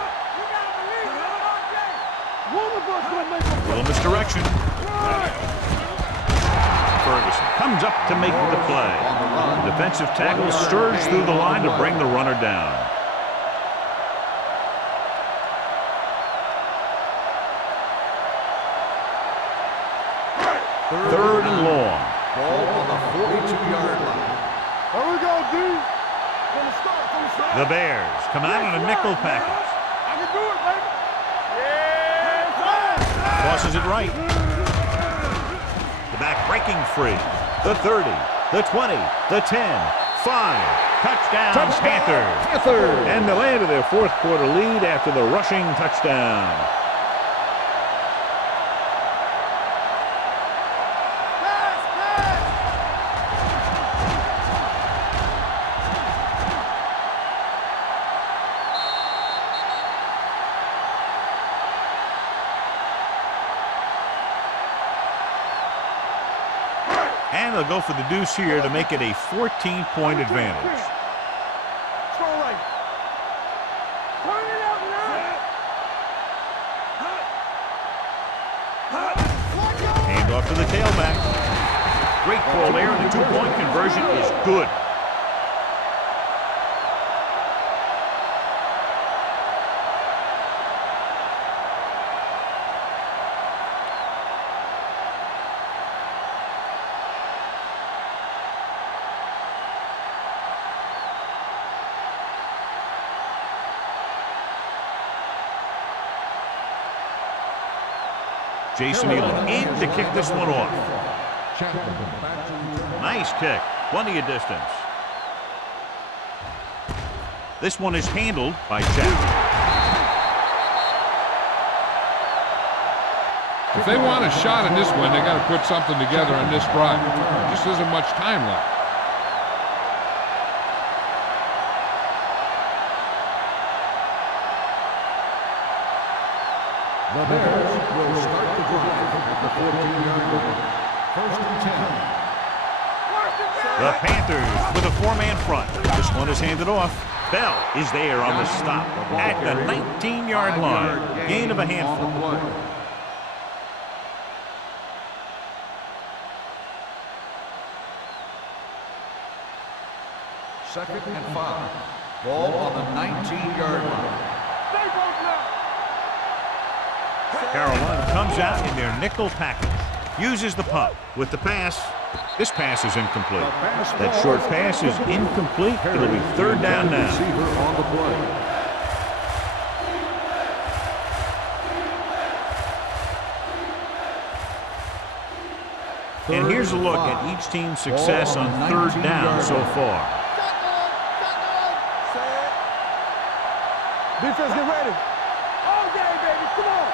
Little misdirection. Ferguson comes up to make the play. The defensive tackle stirs through the line to bring the runner down. Third and long. Ball on the 42-yard line. There we go, D. The Bears come out in a nickel package. I can do it, baby. Yeah, Tosses it right. The back breaking free. The 30, the 20, the 10, 5. Touchdown, Panthers. And they landed their fourth quarter lead after the rushing touchdown. And they'll go for the deuce here to make it a 14-point advantage. Hand off to the tailback. Great call there, and the 2-point conversion is good. Jason Elam in to kick this one off. Nice kick. Plenty of distance. This one is handled by Chapman. If they want a shot in this one, they got to put something together on this drive. There just isn't much time left. The Bears will start the drive at the 14-yard line. First and 10. The Panthers with a 4-man front. This one is handed off. Bell is there on the stop at the 19-yard line. Gain of a handful. Second and 5. Ball on the 19-yard line. Carolina comes out in their nickel package. Uses the pump with the pass. This pass is incomplete. That short pass is incomplete. It'll be third down now. Receiver on the play. And here's a look at each team's success on third down so far. Defense, get ready. All day, baby. Come on.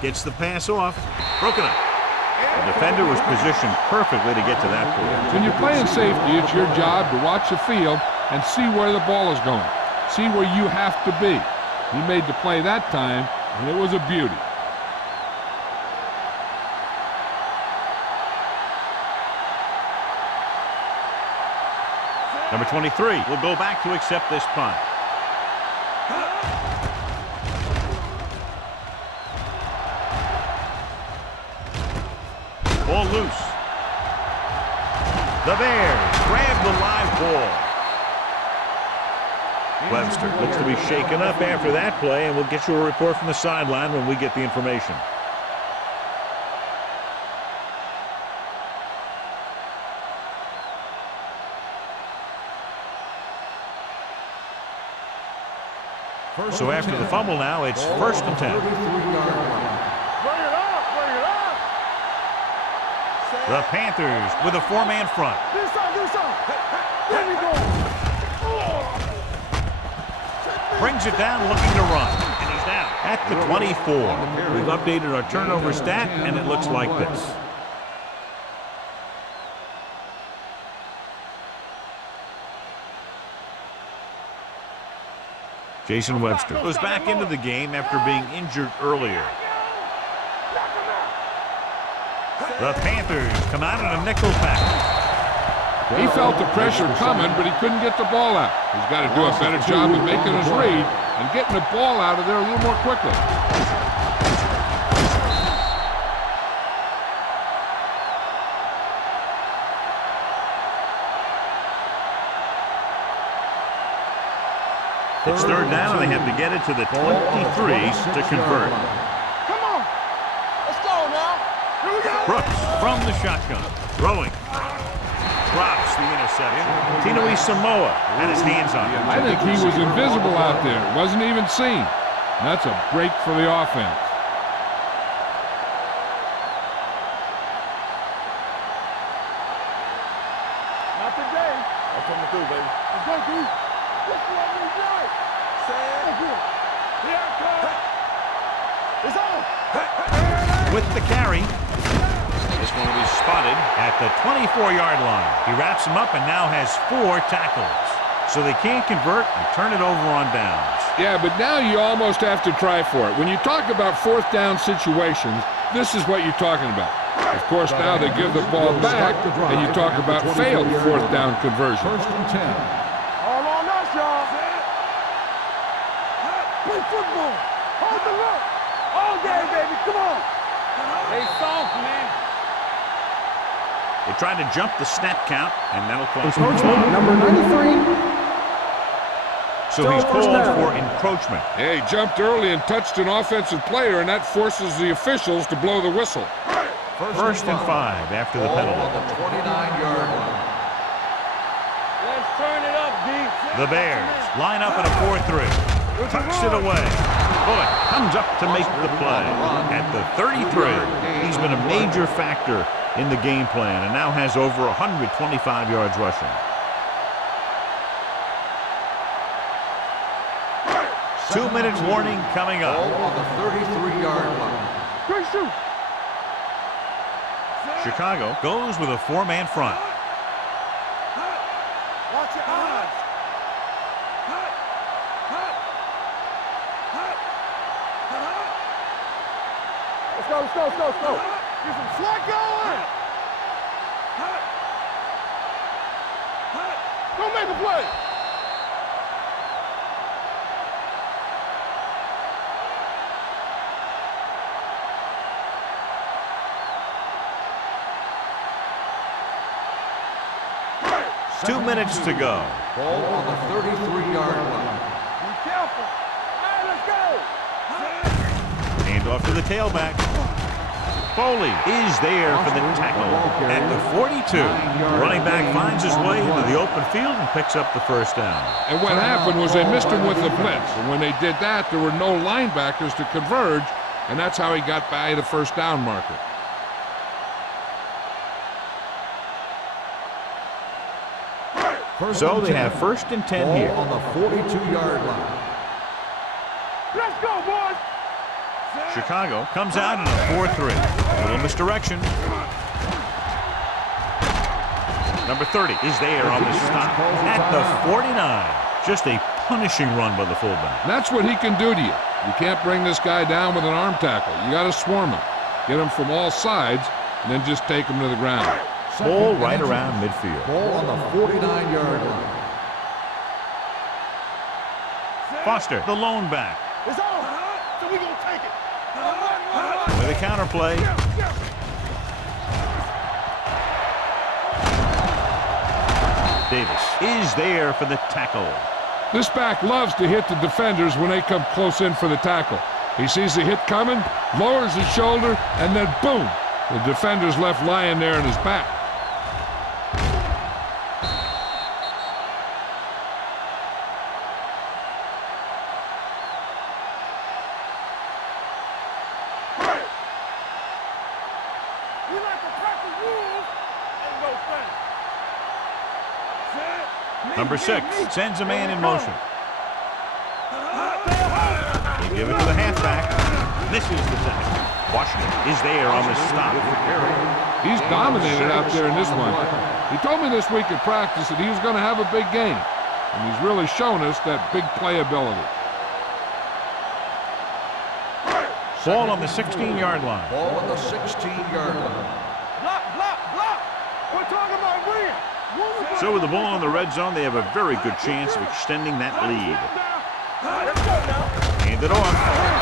Gets the pass off. Broken up. The defender was positioned perfectly to get to that point. When you're playing safety, it's your job to watch the field and see where the ball is going. See where you have to be. He made the play that time, and it was a beauty. Number 23 will go back to accept this punt. Ball loose. The Bears grab the live ball. Webster looks to be shaken up after that play, and we'll get you a report from the sideline when we get the information. So after the fumble now, it's first and 10. Bring it up, bring it up. The Panthers with a four-man front. Do something. There we go. Brings it down, looking to run. And he's down at the 24. We've updated our turnover stat, and it looks like this. Jason Webster goes back into the game after being injured earlier. The Panthers come out in a nickel package. He felt the pressure coming, but he couldn't get the ball out. He's got to do a better job of making his read and getting the ball out of there a little more quickly. It's third down, and they have to get it to the 23 to convert. Come on. Let's go now. Here we go. Brooks from the shotgun. Throwing. Drops the interception. Tino Samoa had his hands on it. I think he was invisible out there. Wasn't even seen. That's a break for the offense. Not today. I'm coming through, baby. Let's go, dude. Let's go, right. Here it comes. It's on. With the carry. This one will be spotted at the 24-yard line. He wraps him up and now has 4 tackles. So they can't convert and turn it over on downs. Yeah, but now you almost have to try for it. When you talk about fourth down situations, this is what you're talking about. Of course, now they give the ball back, and you talk about failed fourth down conversion. First and 10. All on us, y'all. Play football. Hold the look. All day, baby. Come on. They soft, man. They tried to jump the snap count, and that'll cost him. Encroachment, number 93. So he's called for encroachment. Yeah, he jumped early and touched an offensive player, and that forces the officials to blow the whistle. First and 5 after the penalty. On the 29-yard line. Let's turn it up, D. The Bears line up in a 4-3. Tucks it away. Bullock comes up to make the play. At the 33, he's been a major factor in the game plan and now has over 125 yards rushing. Two-minute warning coming up. On the 33-yard line. Quick shoot. Chicago goes with a 4-man front. Watch your eyes. Let's go. Get some slack going. Go make a play. Two minutes to go. Ball on the 33-yard line. Be careful. All right, let's go. Hand off to the tailback. Foley is there for the tackle at the 42. Running back finds his way into the open field and picks up the first down. And what happened was they missed him with the blitz. And when they did that, there were no linebackers to converge, and that's how he got by the first down marker. So they have 1st and 10 Ball here. on the 42-yard line. Let's go, boys. Chicago comes out in a 4-3. A little misdirection. Number 30 is there on the stop at the 49. Just a punishing run by the fullback. And that's what he can do to you. You can't bring this guy down with an arm tackle. You got to swarm him. Get him from all sides, and then just take him to the ground. Ball right around midfield. Ball on the 49-yard line. Foster, the lone back. It's on. So we gonna take it. With a counter play. Davis is there for the tackle. This back loves to hit the defenders when they come close in for the tackle. He sees the hit coming, lowers his shoulder, and then boom, the defender's left lying there in his back. We like to practice rules and go fast. Number 6 sends a man in motion. They give it to the halfback. Misses the tackle. Washington is there on the stop. He's dominated out there in this one. He told me this week at practice that he was going to have a big game, and he's really shown us that big playability. Ball on the 16-yard line. Ball on the 16-yard line. Block, block, block. We're talking about win. So with the ball in the red zone, they have a very good chance of extending that lead. Let's go now. Hand it off.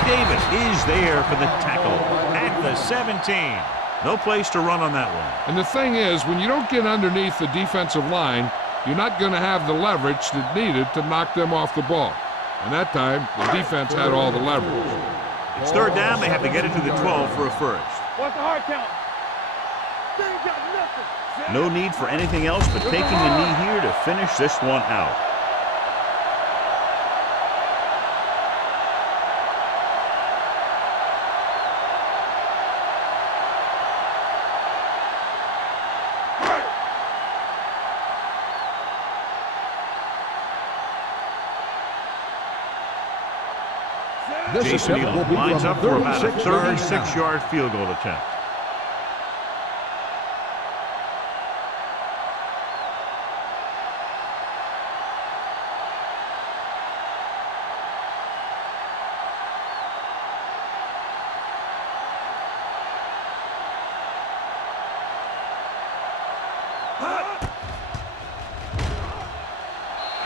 Davis is there for the tackle at the 17. No place to run on that one. And the thing is, when you don't get underneath the defensive line, you're not going to have the leverage that needed to knock them off the ball. And that time, the defense had all the leverage. It's 3rd down. They have to get it to the 12 for a first. What's the hard count? They ain't got nothing. No need for anything else but taking a knee here to finish this one out. Jason Nealon lines up for about a 36-yard field goal attempt.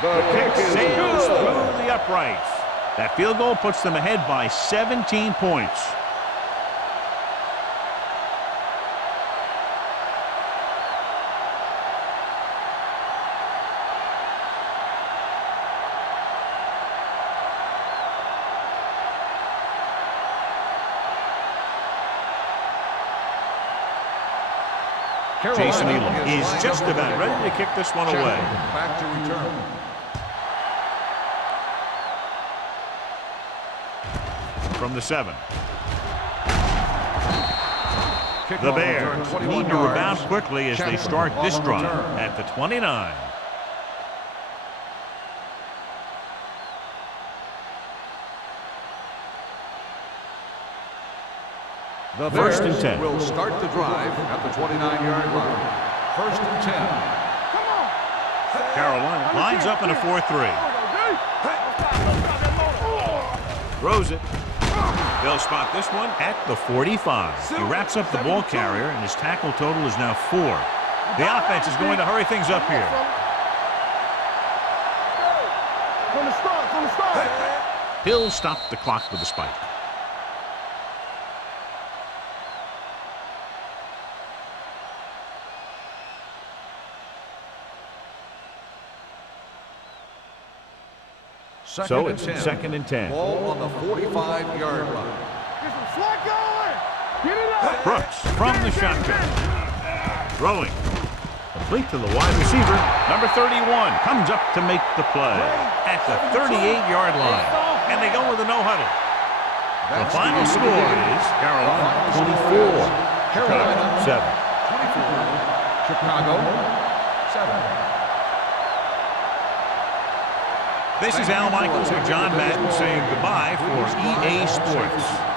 The kick sails through the uprights. That field goal puts them ahead by 17 points. Jason Nealon is just about ready to kick this one away. Back to return. From the 7. The Bears need to rebound quickly as they start this drive at the 29. The 1st and Bears 10. will start the drive at the 29-yard line. 1st and 10. Come on. Carolina lines up in a 4-3. Throws it. They'll spot this one at the 45. He wraps up the ball carrier, and his tackle total is now 4. The offense is going to hurry things up here. From the start. He'll stop the clock with a spike. So it's 2nd and 10. Ball on the 45-yard line. Get some slack going. Get it up. Brooks from the shotgun. Throwing. Complete to the wide receiver. Number 31 comes up to make the play at the 38-yard line. And they go with a no huddle. The final score is Carolina 24, Chicago 7. 24, Chicago 7. This is Al Michaels and John Madden saying goodbye for EA Sports.